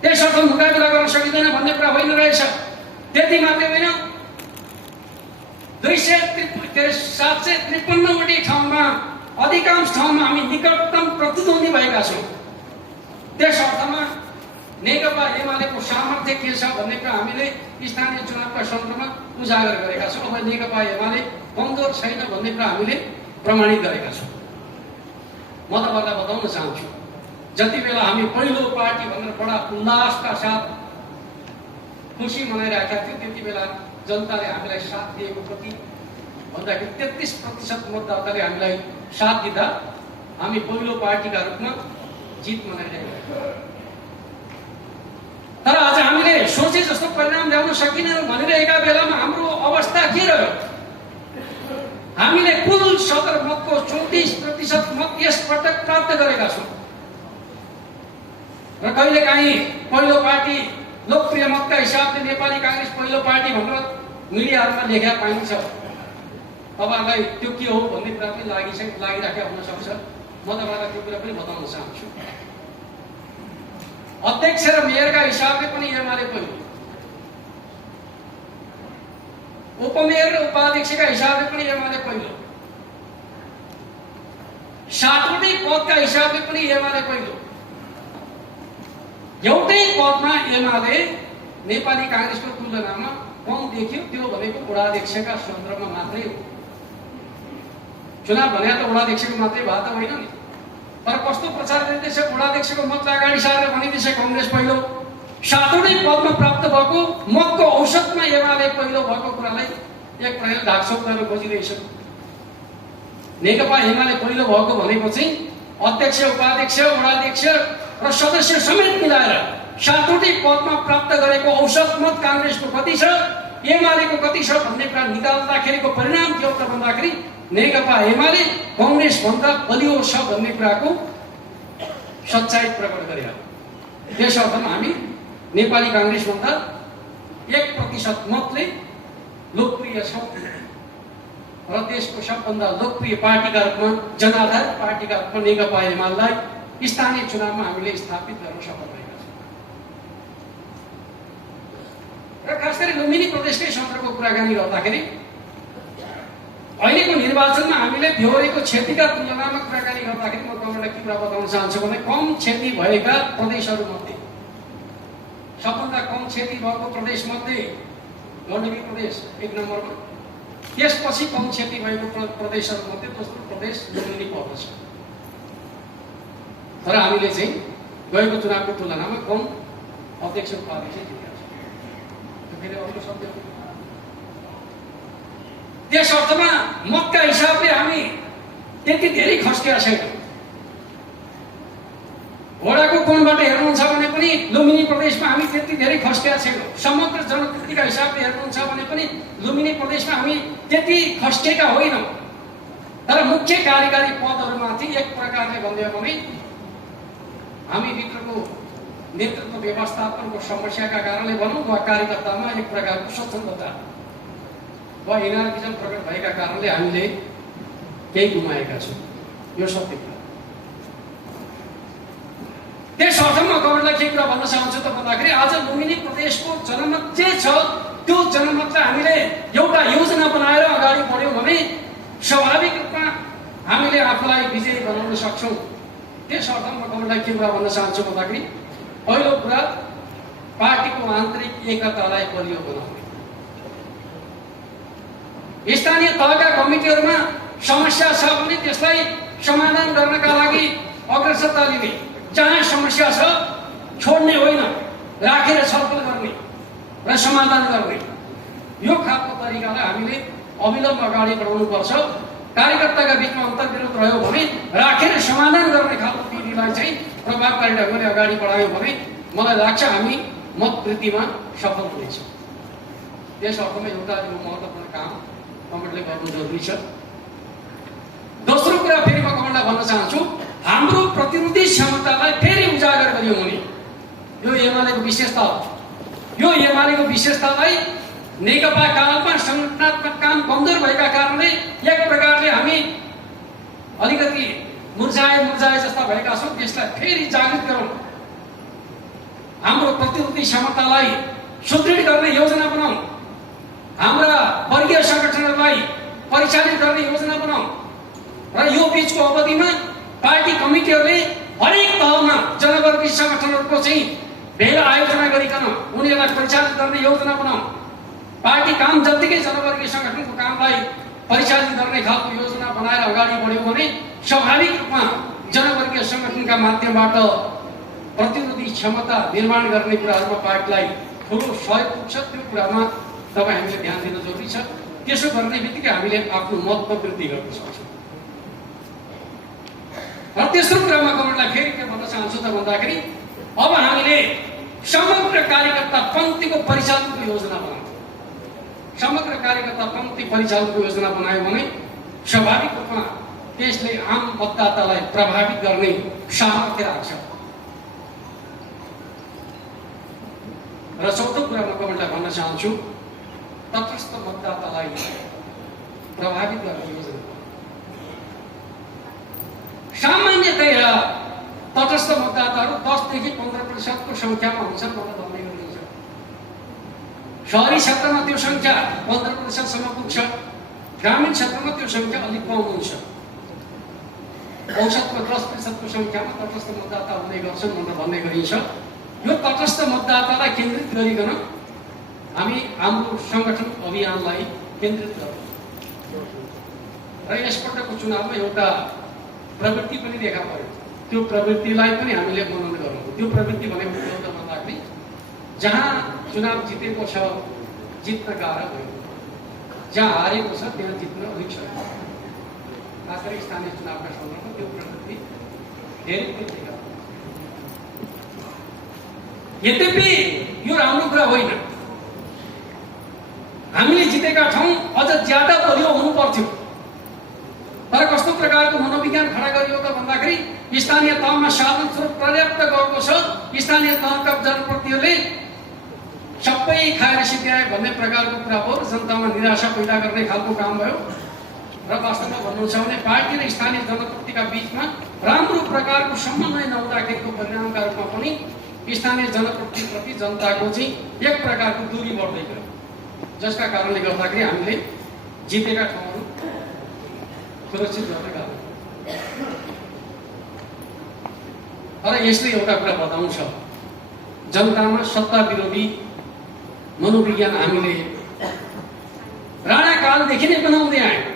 त्यसर्थ मुकाबिला गर्न सकिँदैन भन्ने कुरा होइन रहेछ। त्यति मात्रै होइन, 753 वटी ठाउँमा अधिकांश ठाउँमा हामी निकटतम प्रतिद्वन्दी भएका छौँ। त्यस अर्थमा नेकपा एमालेको सामर्थ्य के छ भन्ने कुरा हामीले स्थानीय चुनावका सन्दर्भमा उजागर गरेका छौँ। अब नेकपा एमाले कमजोर छैन भन्ने कुरा हामीले प्रमाणित गरेका छौँ। म तपाईँलाई बताउन चाहन्छु, जति बेला हामी पहिलो पार्टी भनेर बडा उल्लासका साथ खुसी मनाइरहेका थियौँ, त्यति बेला जनताले हामीलाई साथ दिएको कति भन्दाखेरि 33% मतदाताले हामीलाई साथ दिँदा हामी पहिलो पार्टीका रूपमा जित मनाइरहेका थियौँ। तर आज हामीले सोचे जस्तो परिणाम ल्याउन सकिनौँ भनिरहेका बेलामा हाम्रो अवस्था के रह्यो? हामीले कुल सदर मतको 34% मत यस पटक प्राप्त गरेका छौँ र कहिलेकाहीँ पहिलो पार्टी लोकप्रिय मतका हिसाबले नेपाली कांग्रेस पहिलो पार्टी भनेर मिडियाहरूमा लेखेका पाइन्छ। तपाईँहरूलाई त्यो के हो भन्ने कुरा पनि लागिराखेका हुन सक्छ। म तपाईँलाई त्यो कुरा पनि बताउन चाहन्छु। अध्यक्ष र मेयरका हिसाबले पनि एमाले पहिलो, उपमेयर र उपाध्यक्षका हिसाबले पनि एमाले पहिलो, 7वटै पदका हिसाबले पनि एमाले पहिलो। एउटै पदमा एमाले नेपाली कांग्रेसको तुलनामा कम देखियो, त्यो भनेको वडाध्यक्षका सन्दर्भमा मात्रै हो। चुनाव भने त वडाध्यक्षको मात्रै भए त होइन नि। तर कस्तो प्रचार गरिँदैछ? वडाध्यक्षको मतलाई अगाडि सारेर भनिँदैछ कांग्रेस पहिलो। 7वटै पदमा प्राप्त भएको मतको औसतमा एमाले पहिलो भएको कुरालाई एक प्रकारले ढाकछोप गर्न खोजिरहेछ। नेकपा एमाले पहिलो भएको भनेको चाहिँ अध्यक्ष, उपाध्यक्ष, वडाध्यक्ष र सदस्य समेत मिलाएर 7वटै पदमा प्राप्त गरेको औसत मत कांग्रेसको कति छ, एमालेको कति छ भन्ने कुरा निकाल्दाखेरिको परिणाम के हो त भन्दाखेरि नेकपा एमाले कांग्रेस भन्दा बलियो छ भन्ने कुराको सच्चाइ प्रकट गरे। त्यस अर्थमा हामी नेपाली कांग्रेस भन्दा 1% मतले लोकप्रिय छौँ र देशको सबभन्दा लोकप्रिय पार्टीका रूपमा, जनाधारित पार्टीका रूपमा नेकपा एमालेलाई स्थानीय चुनावमा हामीले स्थापित गर्न सफल भएका छौँ। र खास गरी लुम्बिनी प्रदेशकै सन्दर्भको कुराकानी गर्दाखेरि अहिलेको निर्वाचनमा हामीले बेहोरेको क्षतिका तुलनामा कुराकानी गर्दाखेरि म तपाईँलाई के कुरा बताउन चाहन्छु भने कम क्षति भएका प्रदेशहरूमध्ये सबभन्दा कम क्षति भएको प्रदेशमध्ये गण्डकी प्रदेश 1 नम्बरमा, त्यसपछि कम क्षति भएको प्रदेशहरूमध्ये दोस्रो प्रदेश लुम्बिनी पर्दछ। तर हामीले चाहिँ गएको चुनावको तुलनामा कम अध्यक्ष उपाध्यक्ष जितेका छौँ। फेरि अर्को शब्द, त्यस अर्थमा मतका हिसाबले हामी त्यति धेरै खस्किया छैनौँ। वडाको कोणबाट हेर्नुहुन्छ भने पनि लुम्बिनी प्रदेशमा हामी त्यति धेरै खस्किया छैनौँ। समग्र जनकृतिका हिसाबले हेर्नुहुन्छ भने पनि लुम्बिनी प्रदेशमा हामी त्यति खस्किएका होइनौँ। तर मुख्य कार्यकारी पदहरूमाथि एक प्रकारले भन्यो भने हामी भित्रको नेतृत्व व्यवस्थापनको समस्याका कारणले भनौँ वा कार्यकर्तामा एक प्रकारको स्वतन्त्रता वा एनार्किजम प्रकट भएका कारणले हामीले केही गुमाएका छौँ। यो सत्य कुरा। त्यस अर्थमा तपाईँलाई के कुरा भन्न चाहन्छु त भन्दाखेरि आज लुम्बिनी प्रदेशको जनमत जे छ त्यो जनमतलाई हामीले एउटा योजना बनाएर अगाडि बढ्यौँ भने स्वाभाविक रूपमा हामीले आफूलाई विजयी बनाउन सक्छौँ। त्यस अर्थमा तपाईँलाई के कुरा भन्न चाहन्छु भन्दाखेरि पहिलो कुरा पार्टीको आन्तरिक एकतालाई बलियो बनाउने, स्थानीय तहका कमिटीहरूमा समस्या छ भने त्यसलाई समाधान गर्नका लागि अग्रसरता लिने, जहाँ समस्या छ छोड्ने होइन, राखेर छलफल गर्ने र समाधान गर्ने, यो खालको तरिकालाई हामीले अविलम्ब अगाडि बढाउनुपर्छ। कार्यकर्ताका बिचमा अन्तर्विरोध रह्यो भने राखेर समाधान गर्ने खालको विधिलाई चाहिँ प्रभावकारी ढङ्गले अगाडि बढायो भने मलाई लाग्छ हामी मत वृद्धिमा सफल हुनेछौँ। त्यस अर्थमा एउटा यो महत्त्वपूर्ण काम कमेन्टले गर्नु जरुरी छ। दोस्रो कुरा फेरि म कमेन्टलाई भन्न चाहन्छु, हाम्रो प्रतिरोधी क्षमतालाई फेरि उजागर गरियो भने यो एमालेको विशेषता हो। यो एमालेको विशेषतालाई नेकपा कालमा संगठनात्मक काम कमजोर भएका कारणले एक प्रकारले हामी अलिकति मुर्जाए जस्ता भएका छौँ। त्यसलाई फेरि जागृत गरौँ, हाम्रो प्रतिरोधी क्षमतालाई सुदृढ गर्ने योजना बनाऊ, हाम्रा वर्गीय सङ्गठनहरूलाई परिचालित गर्ने योजना बनाऊ र यो बीचको अवधिमा पार्टी कमिटीहरूले हरेक तहमा जनवर्गीय सङ्गठनहरूको चाहिँ भेला आयोजना गरिकन उनीहरूलाई परिचालित गर्ने योजना बनाऊ। पार्टी काम जत्तिकै जनवर्गीय सङ्गठनको कामलाई परिचालित गर्ने खालको योजना बनाएर अगाडि बढ्यो भने स्वाभाविक रूपमा जनवर्गीय सङ्गठनका माध्यमबाट प्रतिरोधी क्षमता निर्माण गर्ने कुराहरूमा पार्टीलाई ठुलो सहयोग पुग्छ। त्यो कुरामा तपाईँ हामीले ध्यान दिन जरुरी छ। त्यसो गर्ने बित्तिकै हामीले आफ्नो महत्त्व वृद्धि गर्न सक्छौँ। र तेस्रो कुरामा कमेन्टलाई फेरि के भन्न चाहन्छु त भन्दाखेरि अब हामीले समग्र कार्यकर्ता पङ्क्तिको परिचालनको योजना बनाउँछौँ। समग्र कार्यकर्ता पङ्क्ति परिचालनको योजना बनायो भने स्वाभाविक रूपमा त्यसले आम मतदातालाई प्रभावित गर्ने सामर्थ्य राख्छ। र चौथो कुरामा कमेन्टलाई भन्न चाहन्छु, तटस्थ मतदातालाई प्रभावित गर्ने योजना। सामान्यतया तटस्थ मतदाताहरू 10 देखि 15% को सङ्ख्यामा हुन्छन् भनेर भन्ने गरिन्छ। शहरी क्षेत्रमा त्यो सङ्ख्या 15% सम्म पुग्छ, ग्रामीण क्षेत्रमा त्यो सङ्ख्या अलिक कम हुन्छ। औसतमा 10% को सङ्ख्यामा तटस्थ मतदाता हुने गर्छन् भनेर भन्ने गरिन्छ। यो तटस्थ मतदातालाई केन्द्रित गरिकन हामी हाम्रो सङ्गठन अभियानलाई केन्द्रित गरौँ र यसपल्टको चुनावमा एउटा प्रवृत्ति पनि देखा पर्यो। त्यो प्रवृत्तिलाई पनि हामीले मनन गरौँ। त्यो प्रवृत्ति भनेको एउटा भन्दाखेरि जहाँ चुनाव जितेको छ जित्न गाह्रो भयो, जहाँ हारेको छ त्यहाँ जित्न अलिक छ। खास गरी स्थानीय चुनावका सन्दर्भमा त्यो प्रवृत्ति धेरै देखा। यद्यपि यो राम्रो कुरा होइन। हामीले जितेका ठाउँ अझ ज्यादा बलियो हुनु पर्थ्यो। तर कस्तो प्रकारको मनोविज्ञान खडा गरियो त भन्दाखेरि स्थानीय तहमा साधन स्रोत पर्याप्त गएको छ, स्थानीय तहका जनप्रतिनिधिहरूले सबै खाएर सिद्ध्याए भन्ने प्रकारको कुरा हो। जनतामा निराशा पैदा गर्ने खालको काम भयो। र वास्तवमा भन्नु छ भने पार्टी र स्थानीय जनप्रतिनिधिका बीचमा राम्रो प्रकारको समन्वय नहुँदाखेरिको परिणामका रूपमा पनि स्थानीय जनप्रतिनिधिप्रति जनताको चाहिँ एक प्रकारको दूरी बढ्दै गयो, जसका कारणले गर्दाखेरि हामीले जितेका ठाउँहरू सुरक्षित गर्न गाह्रो। तर यसले एउटा कुरा बताउँछ, जनतामा सत्ता विरोधी मनोविज्ञान हामीले राणाकालदेखि नै बनाउँदै आयौँ।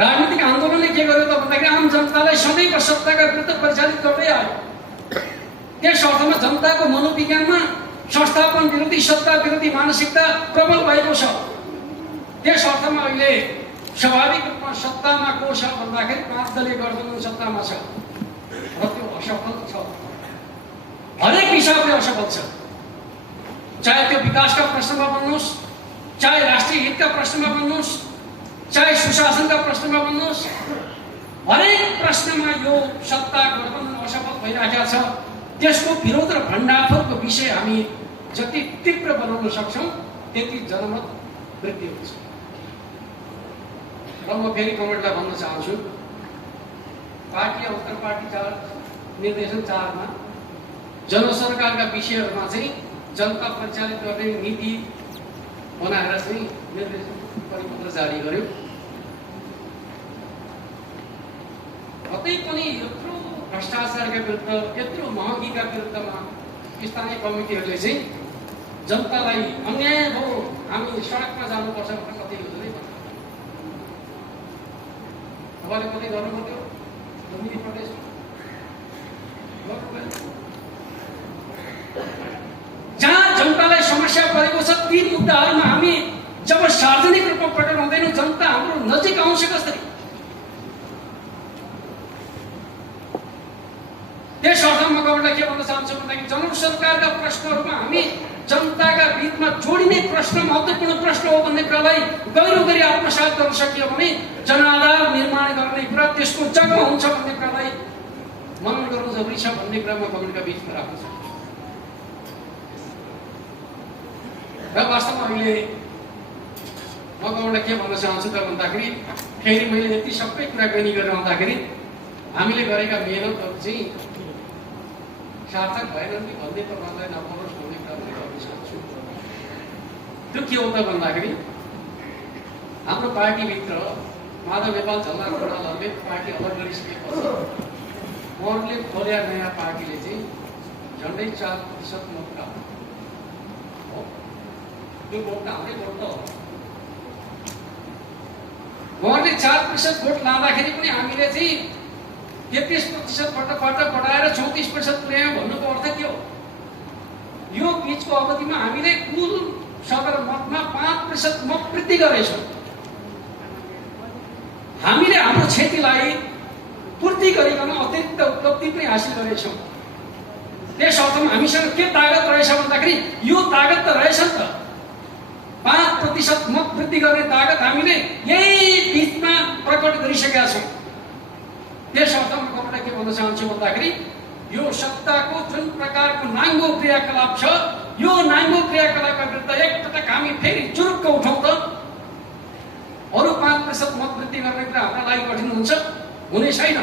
राजनीतिक आन्दोलनले के गर्यो त भन्दाखेरि आम जनतालाई सदैव सत्ताका विरुद्ध परिचालित गर्दै आयो। त्यस अर्थमा जनताको मनोविज्ञानमा संस्थापन विरोधी सत्ता विरोधी मानसिकता प्रबल भएको छ। त्यस अर्थमा अहिले स्वाभाविक रूपमा सत्तामा को छ भन्दाखेरि 5 दलीय गठबन्धन सत्तामा छ र त्यो असफल छ, हरेक हिसाबले असफल छ। चाहे त्यो विकासका प्रश्नमा भन्नुहोस्, चाहे राष्ट्रिय हितका प्रश्नमा भन्नुहोस्, चाहे सुशासनका प्रश्नमा भन्नुहोस्, हरेक प्रश्नमा यो सत्ता गठबन्धन असफल भइरहेको छ। त्यसको विरोध र भण्डाफोरको विषय हामी जति तीव्र बनाउन सक्छौँ त्यति जनमत वृद्धि हुन्छ। र म फेरि कमेन्टलाई भन्न चाहन्छु, पार्टी अन्तर्पार्टी निर्देशन 4 मा जनसरकारका विषयहरूमा चाहिँ जनता परिचालित गर्ने नीति बनाएर चाहिँ निर्देशन परिपत्र जारी गर्यो। कतै पनि यत्रो भ्रष्टाचारका विरुद्ध, यत्रो महँगीका विरुद्धमा स्थानीय कमिटीहरूले चाहिँ जनतालाई अन्याय हो, हामी सडकमा जानुपर्छ भनेर कतै योजनै भन्नु। तपाईँले कतै गर्नुभयो जमिनी प्रदेश जहाँ जनतालाई समस्या परेको छ ती मुद्दाहरूमा हामी जब सार्वजनिक रूपमा प्रकट हुँदैनौँ, जनता हाम्रो नजिक आउँछ कसरी? त्यस अर्थमा म तपाईँलाई के भन्न चाहन्छु भन्दाखेरि जनसरकारका प्रश्नहरूमा हामी जनताका बीचमा जोडिने प्रश्न महत्त्वपूर्ण प्रश्न हो भन्ने कुरालाई गहिरो गरी आत्मसात गर्न सकियो भने जनाधार निर्माण गर्ने कुरा त्यसको जन्म हुन्छ भन्ने कुरालाई मनन गर्नु जरुरी छ भन्ने कुरामा कमेन्टका बीचमा राख्न सक्छु। र वास्तवमा अहिले म कमेन्टलाई के भन्न चाहन्छु त भन्दाखेरि फेरि मैले यति सबै कुरा गनी गरेर आउँदाखेरि हामीले गरेका मेहनतहरू चाहिँ सार्थक भएनन् कि भन्ने तपाईँलाई नपरोस् भन्ने कुरा पनि गर्न चाहन्छु। त्यो के हो त भन्दाखेरि हाम्रो पार्टीभित्र माधव नेपाल झलनाथ खनालहरूले पार्टी अलग गरिसकेपछि उहाँहरूले खोल्या नयाँ पार्टीले चाहिँ झन्डै 4% मत प्राप्त हो। त्यो भोट हाम्रै भोट त हो। उहाँहरूले 4% भोट लाँदाखेरि पनि हामीले चाहिँ 33%बाट बढाएर 34% पुर्यायौँ भन्नुको अर्थ के हो? यो बीचको अवधिमा हामीले कुल सदरमुखमा 5% मत वृद्धि गरेछौँ। हामीले हाम्रो क्षतिलाई पूर्ति गरिकन अतिरिक्त उपलब्धि पनि हासिल गरेछौँ। त्यस अर्थमा हामीसँग के तागत रहेछ भन्दाखेरि यो तागत त रहेछ नि त। 5% मत वृद्धि गर्ने तागत हामीले यही बीचमा प्रकट गरिसकेका छौँ। त्यस अर्थमा तपाईलाई के भन्न चाहन्छु भन्दाखेरि यो सत्ताको जुन प्रकारको नाङ्गो क्रियाकलाप छ यो नाङ्गो क्रियाकलापका विरुद्ध एकपटक हामी फेरि चुरुक्क उठाउँ त। अरू 5% मत वृद्धि गर्ने कुरा हाम्रा लागि कठिन हुन्छ, हुने छैन।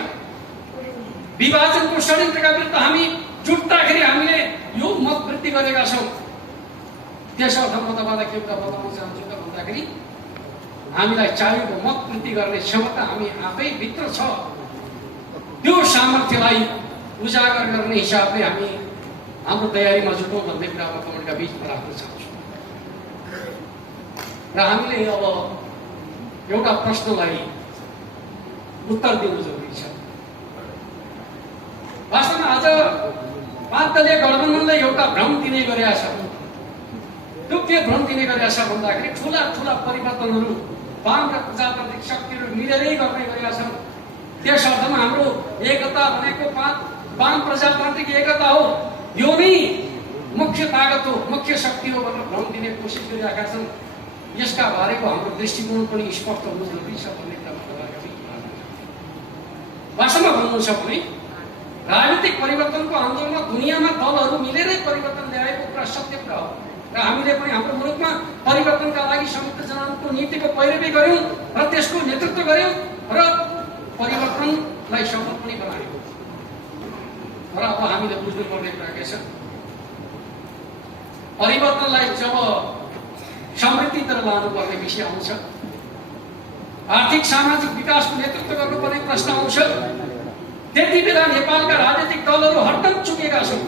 विभाजनको षड्यन्त्रका विरुद्ध हामी जुट्दाखेरि हामीले यो मत वृद्धि गरेका छौँ। त्यस अर्थमा तपाईँलाई के कुरा बताउन चाहन्छु त भन्दाखेरि हामीलाई चाहिएको मत वृद्धि गर्ने क्षमता हामी आफै भित्र छ। त्यो सामर्थ्यलाई उजागर गर्ने हिसाबले हामी हाम्रो तयारीमा जुटौँ भन्ने कुरामा कमेन्टका बीचमा राख्न चाहन्छु। र हामीले अब एउटा प्रश्नलाई उत्तर दिनु जरुरी छ। वास्तवमा आज 5 दलीय गठबन्धनलाई एउटा भ्रम दिने गरेका छ। त्यो के भ्रम दिने गरेका छ भन्दाखेरि ठुला ठुला परिवर्तनहरू वाम र प्रजातान्त्रिक शक्तिहरू मिलेरै गर्ने गरेका छन्। त्यस अर्थमा हाम्रो एकता भनेको वाम प्रजातान्त्रिक एकता हो, यो नै मुख्य ताकत हो, मुख्य शक्ति हो भनेर भ्रम दिने कोसिस गरिरहेका छन्। यसका बारेको हाम्रो दृष्टिकोण पनि स्पष्ट हुनु जरुरी छ भन्ने कुरा वास्तवमा भन्नु छ भने राजनीतिक परिवर्तनको आन्दोलनमा दुनियाँमा दलहरू मिलेरै परिवर्तन ल्याएको कुरा सत्य कुरा हो। र हामीले पनि हाम्रो मुलुकमा परिवर्तनका लागि संयुक्त जनताको नीतिको पैरवी गर्यौँ र त्यसको नेतृत्व गर्यौँ र परिवर्तनलाई सफल पनि बनायौँ। र अब हामीले बुझ्नुपर्ने कुरा के छ, परिवर्तनलाई जब समृद्धितिर लानुपर्ने विषय आउँछ, आर्थिक सामाजिक विकासको नेतृत्व गर्नुपर्ने प्रश्न आउँछ, त्यति बेला नेपालका राजनीतिक दलहरू हरदम चुकेका छन्।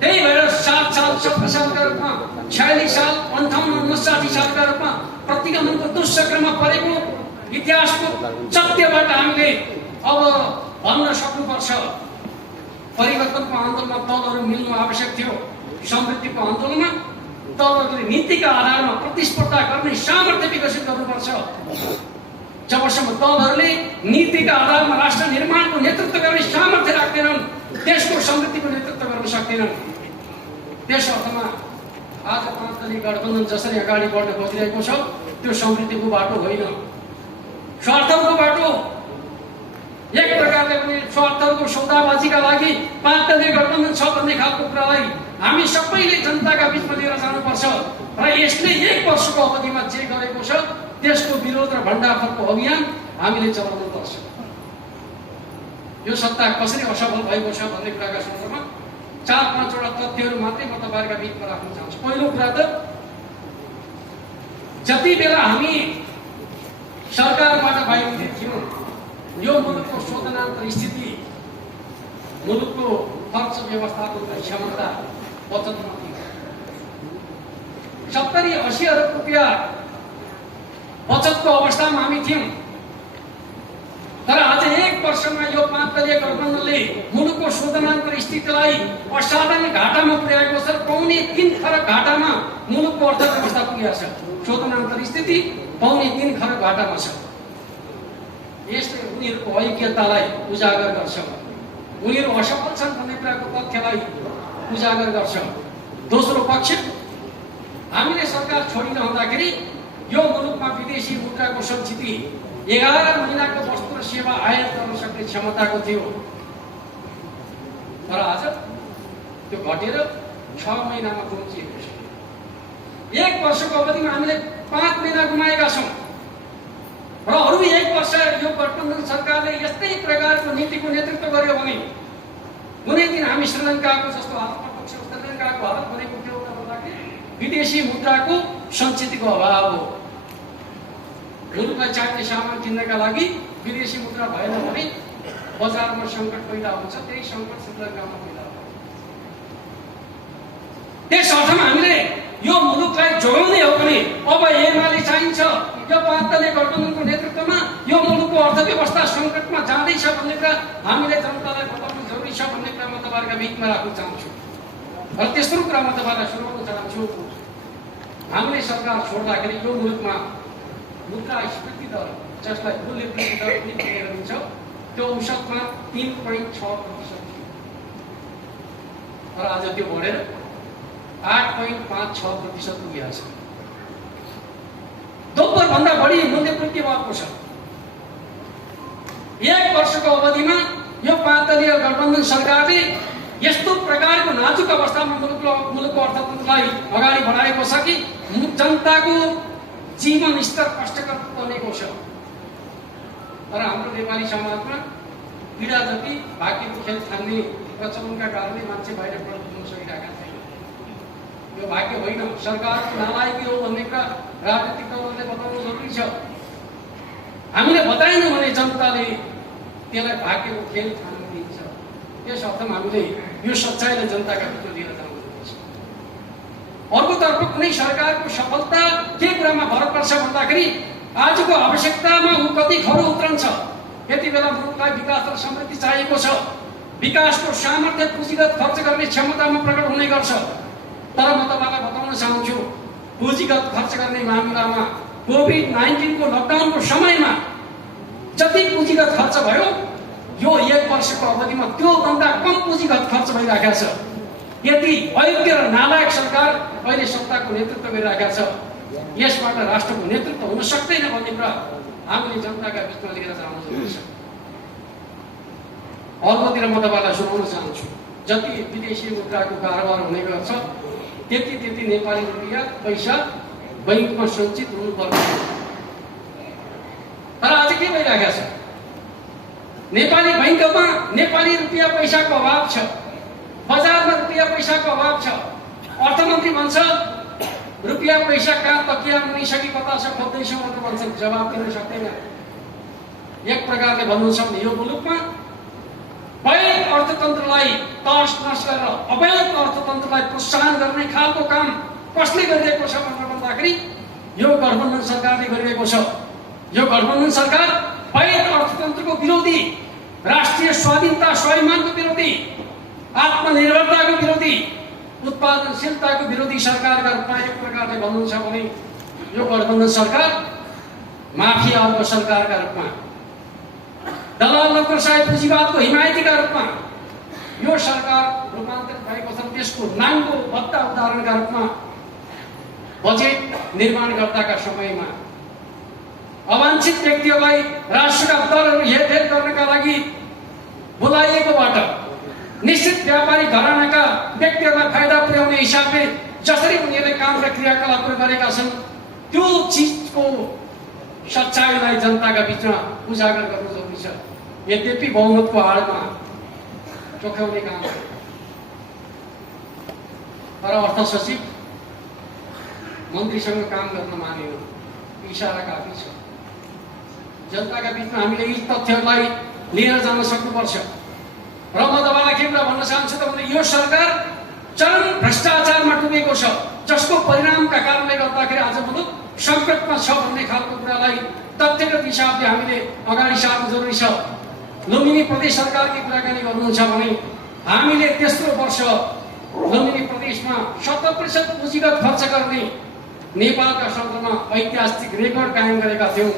त्यही भएर 7 साल 17 सालका रूपमा 46 साल 58 59 सालका रूपमा प्रतिगमनको दुष्चक्रमा परेको इतिहासको सत्यबाट हामीले अब भन्न सक्नुपर्छ। परिवर्तनको आन्दोलनमा दलहरू मिल्नु आवश्यक थियो। समृद्धिको आन्दोलनमा दलहरूले नीतिका आधारमा प्रतिस्पर्धा गर्ने सामर्थ्य विकसित गर्नुपर्छ। जबसम्म दलहरूले नीतिका आधारमा राष्ट्र निर्माणको नेतृत्व गर्ने सामर्थ्य राख्दैनन्, देशको समृद्धिको नेतृत्व गर्न सक्दैनन्। त्यस अर्थमा आज 5 दलीय गठबन्धन जसरी अगाडि बढ्न खोजिरहेको छ त्यो समृद्धिको बाटो होइन, स्वार्थको बाटो। एक प्रकारले पनि स्वार्थको सौदाबाजीका लागि 5 दलीय गठबन्धन छ भन्ने खालको कुरालाई हामी सबैले जनताका बीचमा लिएर जानुपर्छ। र यसले 1 वर्षको अवधिमा जे गरेको छ त्यसको विरोध र भण्डाफोडको अभियान हामीले चलाउनुपर्छ। यो सत्ता कसरी असफल भएको छ भन्ने कुराका सन्दर्भमा 4-5 वटा तथ्यहरू मात्रै म तपाईँहरूका बीचमा राख्न चाहन्छु। पहिलो कुरा त जति बेला हामी सरकारबाट बाहिर थियौँ यो मुलुकको शोधनान्तर स्थिति, मुलुकको खर्च व्यवस्थापनको क्षमता बचतमा थियो। 70-80 अरब रुपियाँ बचतको अवस्थामा हामी थियौँ। तर आज 1 वर्षमा यो 5 दलीय गठबन्धनले मुलुकको शोधनान्तर स्थितिलाई असाधारण घाटामा पुर्याएको छ। 3.25 खरब घाटामा मुलुकको अर्थव्यवस्था पुगेको छ। शोधनान्तर स्थिति 3.25 खरब घाटामा छ। यसले उनीहरूको ऐक्यतालाई उजागर गर्छ, उनीहरू असफल छन् भन्ने कुराको तथ्यलाई उजागर गर्छ। दोस्रो पक्ष, हामीले सरकार छोडिरहँदाखेरि यो मुलुकमा विदेशी मुद्राको सञ्चित 11 महिनाको वस्तु र सेवा आयात गर्न सक्ने क्षमताको थियो। तर आज त्यो घटेर 6 महिनामा पहुँचिएको छ। 1 वर्षको अवधिमा हामीले 5 महिना गुमाएका छौँ र अरू 1 वर्ष यो गठबन्धन सरकारले यस्तै प्रकारको नीतिको नेतृत्व गर्यो भने कुनै दिन हामी श्रीलङ्काको जस्तो हालतमा पुग्छ। श्रीलङ्काको हालत भनेको के हो भन्दाखेरि विदेशी मुद्राको सञ्चितको अभाव हो। मुलुकलाई चाहिने सामान किन्नका लागि विदेशी मुद्रा भएन भने बजारमा सङ्कट पैदा हुन्छ। त्यही सङ्कट श्रीलङ्कामा पैदा हुन्छ। त्यस अर्थमा हामीले यो मुलुकलाई जोगाउने हो भने अब एमाले चाहिन्छ। यो 5 दलीय गठबन्धनको नेतृत्वमा यो मुलुकको अर्थव्यवस्था सङ्कटमा जाँदैछ भन्ने कुरा हामीले जनतालाई बताउनु जरुरी छ भन्ने कुरा म तपाईँहरूका बिचमा राख्न चाहन्छु। र तेस्रो कुरा म तपाईँलाई सुनाउन चाहन्छु। हामीले सरकार छोड्दाखेरि यो मुलुकमा मुद्रास्फीति दर, जसलाई मूल्य वृद्धि दर पनि भनेर दिन्छ, त्यो औसतमा 3.6% थियो। तर आज त्यो बढेर 8.56% पुगेको छ। दोब्बर भन्दा बढी मूल्य वृद्धि भएको छ। 1 वर्षको अवधिमा यो 5 दलीय गठबन्धन सरकारले यस्तो प्रकारको नाजुक अवस्थामा मुलुकको अर्थतन्त्रलाई अगाडि बढाएको छ कि जनताको जीवन स्तर कष्टकर बनेको छ। तर हाम्रो नेपाली समाजमा पीडा जति भाग्यको खेल थान्ने प्रचलनका कारणले मान्छे बाहिर पढ्न सकिरहेका छैन। यो भाग्य होइन, सरकारको नालायकी हो भन्ने कुरा राजनीतिक दलहरूले बताउनु जरुरी छ। हामीले बताएनौँ भने जनताले त्यसलाई भाग्यको खेल ठान्न दिन्छ। त्यस अर्थमा हामीले यो सच्चाइलाई जनताका बिचमा लिएर जानु जरुरी छ। अर्कोतर्फ कुनै सरकारको सफलता के कुरामा भर पर्छ भन्दाखेरि आजको आवश्यकतामा ऊ कति खरो उत्रन्छ। यति बेला मुलुकलाई विकास र समृद्धि चाहिएको छ। विकासको सामर्थ्य पुँजीगत खर्च गर्ने क्षमतामा प्रकट हुने गर्छ। तर म तपाईँलाई बताउन चाहन्छु, पुँजीगत खर्च गर्ने मामिलामा कोभिड-19 को लकडाउनको समयमा जति पुँजीगत खर्च भयो, यो 1 वर्षको अवधिमा त्यो भन्दा कम पुँजीगत खर्च भइरहेको छ। यति अयोग्य र नालायक सरकार अहिले सत्ताको नेतृत्व गरिरहेको छ। यसबाट राष्ट्रको नेतृत्व हुन सक्दैन भन्ने कुरा हामीले जनताका बिचमा लिएर जान जरुरी छ। अर्कोतिर म तपाईँलाई सुनाउन चाहन्छु, जति विदेशी मुद्राको कारोबार हुने गर्छ त्यति नेपाली रुपियाँ पैसा बैंकमा सञ्चित हुनुपर्छ। तर आज के भइरहेको छ? नेपाली बैंकमा नेपाली रुपियाँ पैसाको अभाव छ। बजारमा रुपियाँ पैसाको अभाव छ। अर्थमन्त्री भन्छ रुपियाँ पैसा कहाँ तकिया मुनिसकी कता छ खोज्दैछौँ भनेर भन्छन्। जवाब दिन सक्दैन। एक प्रकारले भन्नु छ भने यो मुलुकमा वैध अर्थतन्त्रलाई तहस नहस गरेर अवैध अर्थतन्त्रलाई प्रोत्साहन गर्ने खालको काम कसले गरिरहेको छ भनेर भन्दाखेरि यो गठबन्धन सरकारले गरिरहेको छ। यो गठबन्धन सरकार वैध अर्थतन्त्रको विरोधी, राष्ट्रिय स्वाधीनता स्वाभिमानको विरोधी, आत्मनिर्भरताको विरोधी, उत्पादनशीलताको विरोधी सरकारका रूपमा एक प्रकारले भन्नुहुन्छ भने यो गठबन्धन सरकार माफियाको सरकारका रूपमा, दलाल नोकरशाही पुँजीवादको हिमायतीका रूपमा यो सरकार रूपान्तरित भएको छ। त्यसको नाङ्गो भद्दा उदाहरणका रूपमा बजेट निर्माण गर्दाका समयमा अवांछित व्यक्तिहरूलाई राष्ट्रका दरहरू हेरफेर गर्नका लागि बोलाइएकोबाट निश्चित व्यापारी घरानाका व्यक्तिहरूलाई फाइदा पुर्याउने हिसाबले जसरी उनीहरूले काम र क्रियाकलापहरू गरेका छन् त्यो चिजको सच्चाइलाई जनताका बिचमा उजागर गर्नु जरुरी छ। यद्यपि बहुमतको आडमा चोख्याउने काम, तर अर्थ सचिव मन्त्रीसँग काम गर्न मानियो, इशारा काफी छ। जनताका बिचमा हामीले यी तथ्यहरूलाई लिएर जान सक्नुपर्छ। र म तपाईँलाई के कुरा भन्न चाहन्छु त भने यो सरकार चरम भ्रष्टाचारमा डुबेको छ, जसको परिणामका कारणले गर्दाखेरि आज मुलुक सङ्कटमा छ भन्ने खालको कुरालाई तथ्यगत हिसाबले हामीले अगाडि सार्नु जरुरी छ। लुम्बिनी प्रदेश सरकारकी कुराकानी गर्नुहुन्छ भने हामीले तेस्रो वर्ष लुम्बिनी प्रदेशमा 70% पुँजीगत खर्च गर्ने नेपालका सन्दर्भमा ऐतिहासिक रेकर्ड कायम गरेका थियौँ।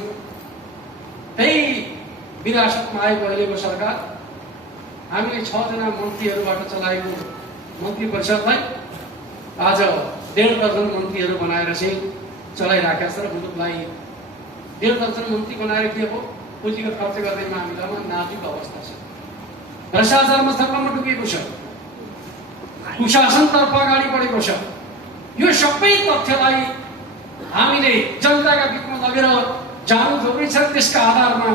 त्यही विरासतमा आएको अहिलेको सरकार हामीले 6 जना मन्त्रीहरूबाट चलाएको मन्त्री परिषदलाई आज 1.5 दर्जन मन्त्रीहरू बनाएर चाहिँ चलाइराखेको छ र मुलुकलाई 1.5 दर्जन मन्त्री बनाएर के हो पुँजीगत खर्च गर्ने मामिलामा नाजुक अवस्था छ, भ्रष्टाचारमा सर्कलमा डुबेको छ, कुशासनतर्फ अगाडि बढेको छ। यो सबै तथ्यलाई हामीले जनताका बिचमा लगेर जानु जरुरी छ। त्यसका आधारमा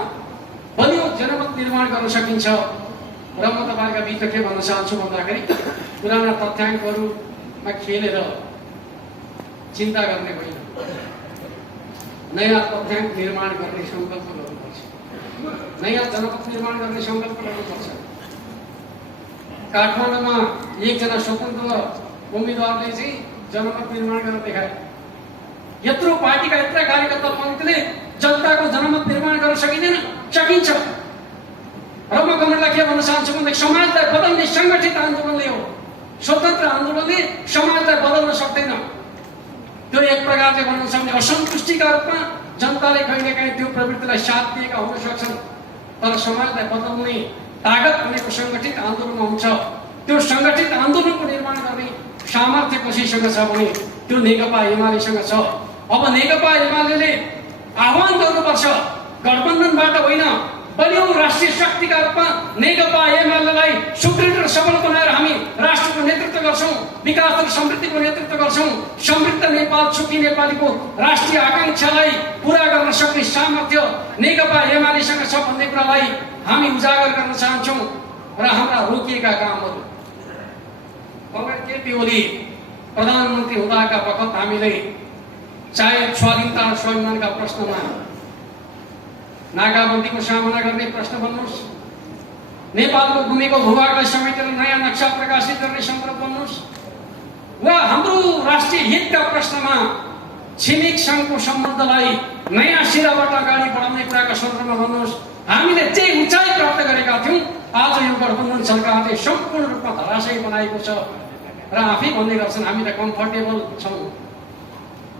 बलियो जनमत निर्माण गर्न सकिन्छ। र म तपाईँका बिचमा के भन्न चाहन्छु भन्दाखेरि पुराना तथ्याङ्कहरूमा खेलेर चिन्ता गर्ने होइन, नयाँ तथ्याङ्क निर्माण गर्ने सङ्कल्प गर्नुपर्छ, नयाँ जनमत निर्माण गर्ने सङ्कल्प गर्नुपर्छ। काठमाडौँमा एकजना स्वतन्त्र उम्मेदवारले चाहिँ जनमत निर्माण गरेर देखाए। यत्रो पार्टीका यत्रा कार्यकर्ता पङ्क्तिले जनताको जनमत निर्माण गर्न सकिँदैन, सकिन्छ। र म कमललाई के भन्न चाहन्छु भन्दाखेरि समाजलाई बदल्ने सङ्गठित आन्दोलनले हो, स्वतन्त्र आन्दोलनले समाजलाई बदल्न सक्दैन। त्यो एक प्रकारले भन्न सक्ने असन्तुष्टिका रूपमा जनताले कहिलेकाहीँ त्यो प्रवृत्तिलाई साथ दिएका हुन सक्छन्, तर समाजलाई बदल्ने तागत भनेको सङ्गठित आन्दोलनमा हुन्छ। त्यो सङ्गठित आन्दोलनको निर्माण गर्ने सामर्थ्य कसैसँग छ भने त्यो नेकपा एमालेसँग छ। अब नेकपा एमाले आह्वान गर्नुपर्छ, गठबन्धनबाट होइन, बलियो राष्ट्रिय शक्तिका रूपमा नेकपा एमालेलाई सुदृढ र सबल बनाएर हामी राष्ट्रको नेतृत्व गर्छौँ, विकास र समृद्धिको नेतृत्व गर्छौँ। समृद्ध नेपाल, सुखी नेपालीको राष्ट्रिय आकाङ्क्षालाई पुरा गर्न सक्ने सामर्थ्य नेकपा एमालेसँग छ भन्ने कुरालाई हामी उजागर गर्न चाहन्छौँ। र हाम्रा रोकिएका कामहरू कमरेड केपी ओली प्रधानमन्त्री हुँदाका बखत हामीले चाहे स्वाधीनता र स्वाभिमानका प्रश्नमा नाकाबन्दीको सामना गर्ने प्रश्न भन्नुहोस्, नेपालको गुमेको भूभागलाई समेटेर नयाँ नक्सा प्रकाशित गर्ने सन्दर्भ भन्नुहोस्, वा हाम्रो राष्ट्रिय हितका प्रश्नमा छिमेक सङ्घको सम्बन्धलाई नयाँ सिराबाट अगाडि बढाउने कुराका सन्दर्भमा भन्नुहोस्। हामीले जे उचाइ प्राप्त गरेका थियौँ आज यो गठबन्धन सरकारले सम्पूर्ण रूपमा धराशयी बनाएको छ। र आफै भन्ने गर्छन् हामी त कम्फर्टेबल छौँ,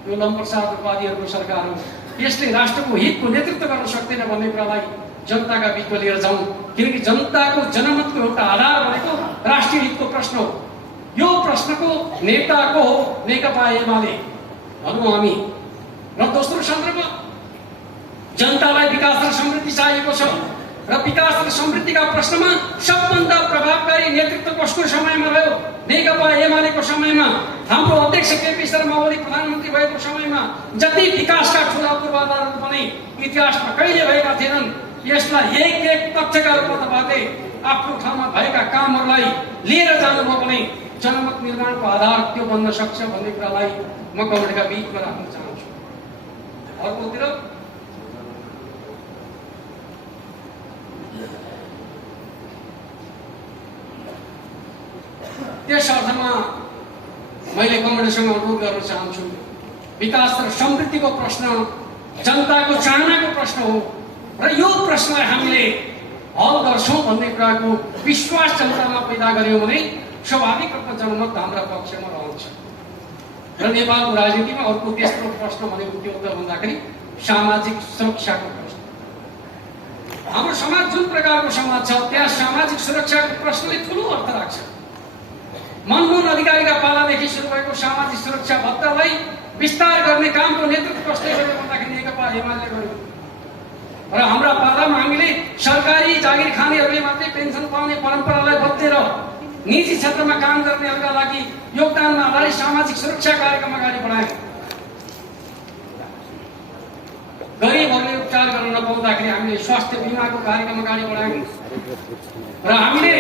यो लम्बरसाद उपाधिहरूको सरकार हो, यसले राष्ट्रको हितको नेतृत्व गर्न सक्दैन भन्ने कुरालाई जनताका बिचमा लिएर जाउँ। किनकि जनताको जनमतको एउटा आधार भनेको राष्ट्रिय हितको प्रश्न हो। यो प्रश्नको नेता को हो? नेकपा एमाले भनौँ हामी। र दोस्रो सन्दर्भ, जनतालाई विकास र समृद्धि चाहिएको छ र विकास र समृद्धिका प्रश्नमा सबभन्दा प्रभावकारी नेतृत्व कसको समयमा रह्यो? नेकपा एमालेको समयमा। हाम्रो अध्यक्ष केपी शर्मा ओली प्रधानमन्त्री भएको समयमा जति विकासका ठुला पूर्वाधारहरू बने इतिहासमा कहिले भएका थिएनन्। यसलाई एक एक तथ्यका रूपमा तपाईँले आफ्नो ठाउँमा भएका कामहरूलाई लिएर जानुभयो भने जनमत निर्माणको आधार त्यो बन्न सक्छ भन्ने कुरालाई म कमरेडका बिचमा राख्न चाहन्छु। अर्कोतिर त्यस अर्थमा मैले कमरेडसँग अनुरोध गर्न चाहन्छु, विकास र समृद्धिको प्रश्न जनताको चाहनाको प्रश्न हो र यो प्रश्नलाई हामीले हल गर्छौँ भन्ने कुराको विश्वास जनतामा पैदा गर्यौँ भने स्वाभाविक रूपमा जनमत हाम्रा पक्षमा रहन्छ। र नेपालको राजनीतिमा अर्को तेस्रो प्रश्न भनेको के हो त भन्दाखेरि सामाजिक सुरक्षाको प्रश्न। हाम्रो समाज जुन प्रकारको समाज छ त्यहाँ सामाजिक सुरक्षाको प्रश्नले ठुलो अर्थ राख्छ। मनमोहन अधिकारीका पालादेखि सुरु भएको सामाजिक सुरक्षा भत्तालाई विस्तार गर्ने कामको नेतृत्व कसले गर्यो भन्दाखेरि नेकपा एमाले गर्यो। र हाम्रा पालामा हामीले सरकारी जागिर खानेहरूले मात्रै पेन्सन पाउने परम्परालाई बदलेर निजी क्षेत्रमा काम गर्नेहरूका लागि योगदानमा आधारित सामाजिक सुरक्षा कार्यक्रम अगाडि बढायौँ। गरिबहरूले उपचार गर्न नपाउँदाखेरि हामीले स्वास्थ्य बिमाको कार्यक्रम अगाडि बढायौँ। र हामीले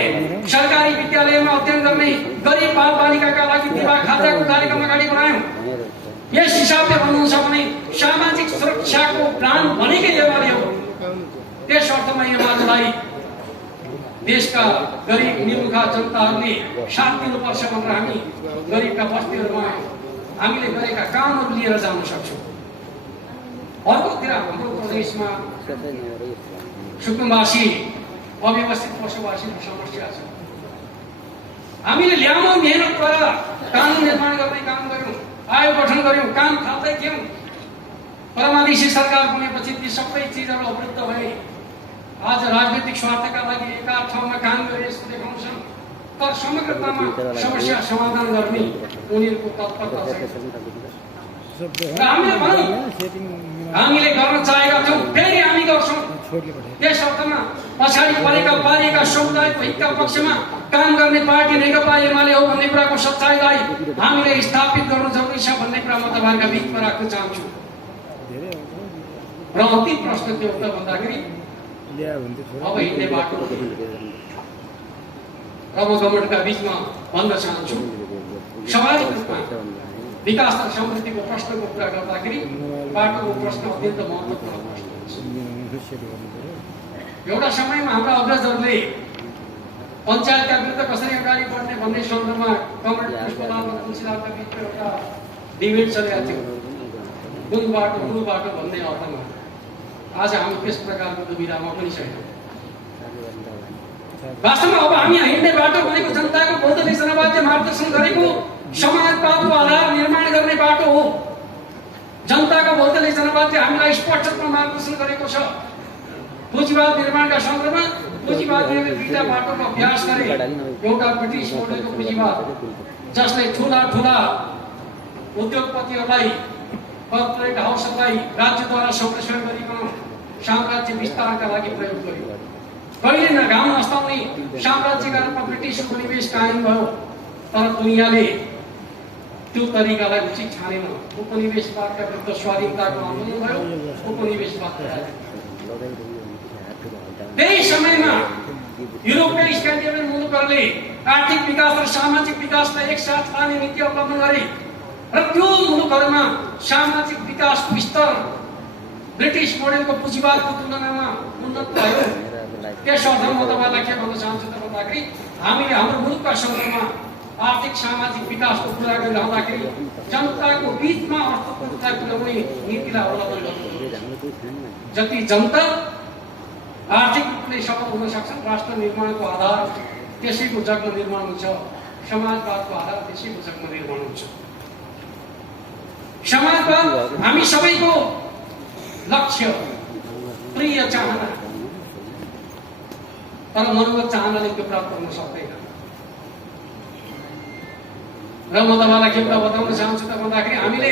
सरकारी विद्यालयमा अध्ययन गर्ने गरिब बालबालिकाका लागि विवाह खाताको कार्यक्रम अगाडि बढायौँ। यस हिसाबले भन्नुहुन्छ भने सामाजिक सुरक्षाको प्लान भनेकै एमाले हो। त्यस अर्थमा एमालेलाई देशका गरिब निमुखा जनताहरूले साथ दिनुपर्छ भनेर हामी गरिबका बस्तीहरूमा हामीले गरेका कामहरू लिएर जान सक्छौँ। अर्कोतिर हाम्रो प्रदेशमा सुकुम्बासी अव्यवस्थित बसोबासीको समस्या छ। हामीले ल्यामो मेहनतद्वारा कानुन निर्माण गर्ने काम गर्यौँ, आयोग गठन गर्यौँ, काम थाल्दै थियौँ। परमादेशी सरकार बनेपछि ती सबै चिजहरू अवरुद्ध भए। आज राजनीतिक स्वार्थका लागि एका ठाउँमा काम गरे जस्तो देखाउँछन्। तर समग्रतामा समस्या समाधान गर्ने उनीहरूको तत्परता छ। र हामीले भनौँ हामीले गर्न चाहेका छौँ, फेरि हामी गर्छौँ। त्यस अर्थमा पछाडि परेका समुदायको हितका पक्षमा काम गर्ने पार्टी नेकपा एमाले हो भन्ने कुराको सच्चाइलाई हामीले स्थापित गर्नु जरुरी छ भन्ने कुरा म तपाईँहरूका बिचमा राख्न चाहन्छु। र अन्तिम प्रश्न के हो त भन्दाखेरि अब हिँड्ने बाटो र म गभर्नमेन्टका बिचमा भन्न चाहन्छु, स्वाभाविक रूपमा विकास र समृद्धिको प्रश्नको कुरा गर्दाखेरि बाटोको प्रश्न अत्यन्त महत्त्वपूर्ण प्रश्न हुन्छ। एउटा समयमा हाम्रा अग्रजहरूले पञ्चायतका विरुद्ध कसरी अगाडि बढ्ने भन्ने सन्दर्भमा कमरेड पुष्पलाल र तुलसीलालका बिचमा एउटा डिबेट चलेको थियो, कुन बाटो मूल बाटो भन्ने अर्थमा। आज हामी त्यस प्रकारको दुविधामा पनि छैनौँ। वास्तवमा अब हामी हिँड्ने बाटो भनेको जनताको बौद्धिक जनवाद्य मार्गदर्शन गरेको समाजवादको आधार निर्माण गर्ने बाटो हो। जनताको बौद्धिक जनवाद्य हामीलाई स्पष्ट रूपमा मार्गदर्शन गरेको छ। पुँजीवाद निर्माणका सन्दर्भमा पुँजीवादीले दुईटा बाटोको अभ्यास गरे। एउटा ब्रिटिस मोडेलको पुँजीवाद जसले ठुला उद्योगपतिहरूलाई कर्पोरेट हाउसहरूलाई राज्यद्वारा संरक्षण गरिकन साम्राज्य विस्तारका लागि प्रयोग गर्यो। कहिले न घाम नस्ताउने साम्राज्यका रूपमा ब्रिटिस उपनिवेश कायम भयो, तर दुनियाँले त्यो तरिकालाई उचित ठानेन। उपनिवेशवादका विरुद्ध स्वाधीनताको आन्दोलन भयो, उपनिवेशवाद त्यही समयमा युरोपीय स्क्यान्डिनेभियन मुलुकहरूले आर्थिक विकास र सामाजिक विकासलाई एकसाथ लाने नीति अवलम्बन गरे र त्यो मुलुकहरूमा सामाजिक विकासको स्तर ब्रिटिस मोडेलको पुँजीवादको तुलनामा उन्नत भयो। त्यस अर्थमा म तपाईँलाई के भन्न चाहन्छु त भन्दाखेरि हामीले हाम्रो मुलुकका सन्दर्भमा आर्थिक सामाजिक विकासको कुरा गरिरहँदाखेरि जनताको बिचमा अर्थपूर्णता पुर्याउने नीतिलाई अवलम्बन गर्नु। जति जनता आर्थिक रूपले सफल हुन सक्छन्, राष्ट्र निर्माणको आधार त्यसैको जग्न निर्माण हुन्छ, समाजवादको आधार त्यसैको जग्न निर्माण हुन्छ। समाजवाद हामी सबैको लक्ष्य, प्रिय चाहना, तर मनोगत चाहनाले त्यो प्राप्त हुन सक्दैन। र म तपाईँलाई के कुरा बताउन चाहन्छु त भन्दाखेरि हामीले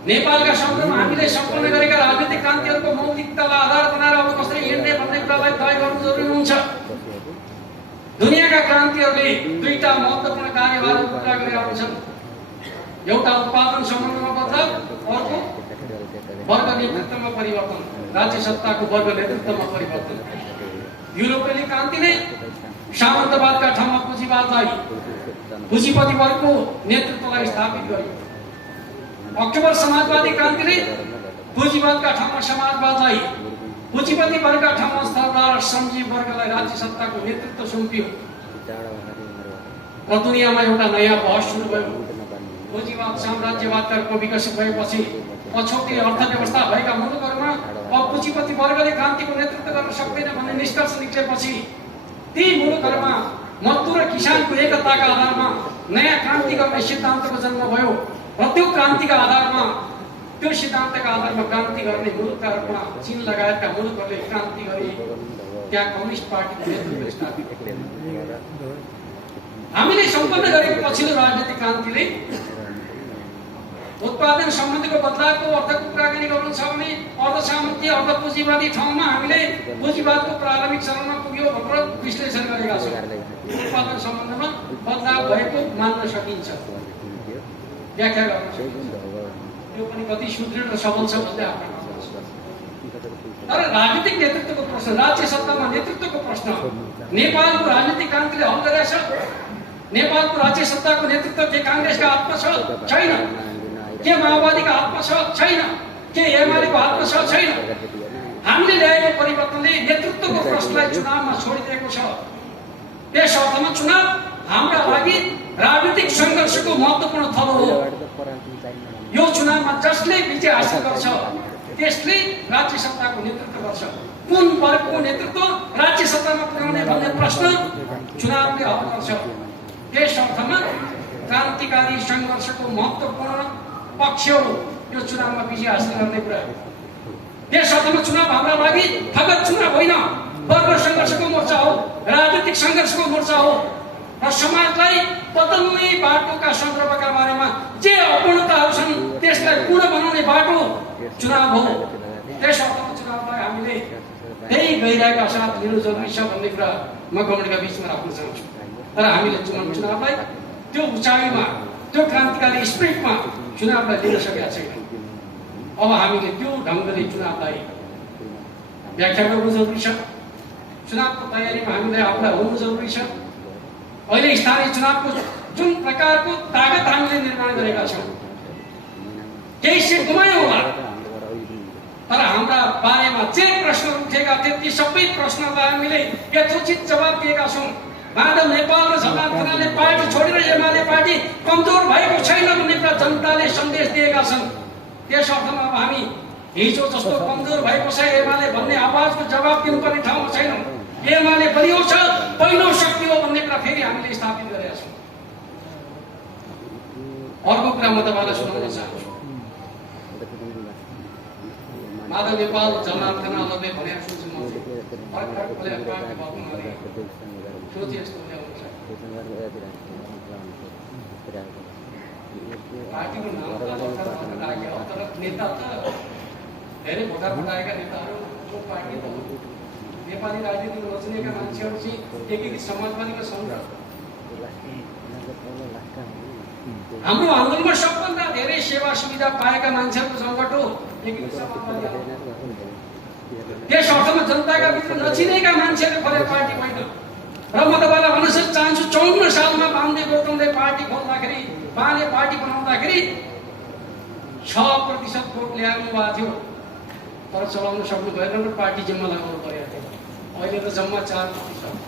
नेपालका सन्दर्भमा हामीले सम्पन्न गरेका राजनीतिक क्रान्तिहरूको मौलिकतालाई आधार बनाएर अब कसरी हिँड्ने भन्ने कुरालाई तय गर्नु जरुरी हुन्छ। दुनियाँका क्रान्तिहरूले दुईटा महत्त्वपूर्ण कार्यभारहरूको कुरा गरिरहेका छन्। एउटा उत्पादन सम्बन्धमा बदलाव, अर्को वर्ग नेतृत्वमा परिवर्तन, राज्य सत्ताको वर्ग नेतृत्वमा परिवर्तन। युरोपेली क्रान्तिले सामन्तवादका ठाउँमा पुँजीपति वर्गको नेतृत्वलाई स्थापित गर्यो। अक्टोबर समाजवादी क्रान्तिले पुँजीवादका ठाउँमा समाजवादलाई, पुँजीपति वर्गका ठाउँमा सरदार श्रमजीवी वर्गलाई राज्य सत्ताको नेतृत्व सुम्पियो र दुनियाँमा एउटा नयाँ बहस सुरु भयो। पुँजीवाद साम्राज्यवादका रूपमा विकसित भएपछि पछौटे अर्थव्यवस्था भएका मुलुकहरूमा अब पुँजीपति वर्गले क्रान्तिको नेतृत्व गर्न सक्दैन भन्ने निष्कर्ष निक्लेपछि ती मुलुकहरूमा मजदुर र किसानको एकताका आधारमा नयाँ क्रान्ति गर्ने सिद्धान्तको जन्म भयो र त्यो क्रान्तिका आधारमा, त्यो सिद्धान्तका आधारमा क्रान्ति गर्ने मुलुकका रूपमा चीन लगायतका मुलुकहरूले क्रान्ति गरे। त्यहाँ कम्युनिस्ट पार्टीको नेतृत्व स्थापित भयो। हामीले सम्पन्न गरेको पछिल्लो राजनीतिक क्रान्तिले उत्पादन सम्बन्धीको बदलावको अर्थको कुराकानी गर्नु छ भने अर्धसामन्तीय अर्ध पुँजीवादी ठाउँमा हामीले पुँजीवादको प्रारम्भिक चरणमा पुग्यो भनेर विश्लेषण गरेका छौँ। उत्पादन सम्बन्धमा बदलाव भएको मान्न सकिन्छ, व्याख्या गर्न सकिन्छ। त्यो पनि कति सुदृढ र सबल छ भन्ने आफ्नो। तर राजनीतिक नेतृत्वको प्रश्न, राज्य सत्तामा नेतृत्वको प्रश्न नेपालको राजनीतिक क्रान्तिले हल गरेका छ। नेपालको राज्य सत्ताको नेतृत्व के काङ्ग्रेसका हातमा छ? छैन। के माओवादीका हातमा छ? छैन। के एमालेको हातमा छ? छैन। हामीले ल्याएको परिवर्तनले नेतृत्वको प्रश्नलाई चुनावमा छोडिदिएको छ। त्यस अर्थमा चुनाव हाम्रा लागि राजनीतिक सङ्घर्षको महत्त्वपूर्ण थलो हो। यो चुनावमा जसले विजय हासिल गर्छ त्यसले राज्य सत्ताको नेतृत्व गर्छ। कुन वर्गको नेतृत्व राज्य सत्तामा पुर्याउने भन्ने प्रश्न चुनावले हल गर्छ। त्यस अर्थमा क्रान्तिकारी सङ्घर्षको महत्त्वपूर्ण पक्ष हो यो चुनावमा विजय हासिल गर्ने कुरा। त्यस अर्थमा चुनाव हाम्रा लागि फगत चुनाव होइन, वर्ग सङ्घर्षको मोर्चा हो, राजनीतिक सङ्घर्षको मोर्चा हो र समाजलाई बदल्ने बाटोका सन्दर्भका बारेमा जे अपूर्णताहरू छन् त्यसलाई पूर्ण बनाउने बाटो चुनाव हो। त्यस अर्थमा चुनावलाई हामीले त्यही गइरहेका साथ लिनु जरुरी छ भन्ने कुरा म कमेन्टका बिचमा राख्न चाहन्छु। तर हामीले चुनावलाई त्यो उचाइमा, त्यो क्रान्तिकारी स्पिरिटमा चुनावलाई लिन सकेका छैनौँ। अब हामीले त्यो ढङ्गले चुनावलाई व्याख्या गर्नु जरुरी छ। चुनावको तयारीमा हामीलाई आफूलाई हुनु जरुरी छ। अहिले स्थानीय चुनावको जुन प्रकारको तागत हामीले निर्माण गरेका छौँ, केही सिट गुमायौँ होला, तर हाम्रा बारेमा जे प्रश्नहरू उठेका थिए ती सबै प्रश्नलाई हामीले यथोचित जवाब दिएका छौँ। माधव नेपाल र झलनाथ खनालले पार्टी छोडेर एमाले पार्टी कमजोर भएको छैन भन्ने कुरा जनताले सन्देश दिएका छन्। त्यस अर्थमा अब हामी हिजो जस्तो कमजोर भएको छ एमाले भन्ने आवाजको जवाब दिनुपर्ने ठाउँमा छैनौँ। एमाले बलियो छ, पहिलो शक्ति हो भन्ने कुरा फेरि हामीले स्थापित गरेका छौँ। अर्को कुरा म तपाईँलाई सुनाउन चाहन्छु। माधव नेपाल र झलनाथ खनालले भनेको सुन्छु म सोचे यस्तो ल्याउनु छ। पार्टीको नाम त राख्यो, तर नेता त धेरै भोटा फुटाएका नेताहरू जो पार्टी नेपाली राजनीतिमा नचिनेका मान्छेहरू चाहिँ एकीकृत समाजवादीमा छन्। हाम्रो आन्दोलनमा सबभन्दा धेरै सेवा सुविधा पाएका मान्छेहरूको सङ्गठन हो एकीकृत समाजवादी। त्यस अर्थमा जनताका भित्र नचिनेका मान्छेहरूले खोलेको पार्टी होइन। र म तपाईँलाई भन्न चाहन्छु 54 सालमा वामदेव गौतमले पार्टी खोल्दाखेरि, उहाँले पार्टी बनाउँदाखेरि 6% भोट ल्याउनु भएको थियो, तर चलाउन सक्नु भएन र पार्टी जिम्मा लगाउनु परेको थियो। अहिले त जम्मा 4%।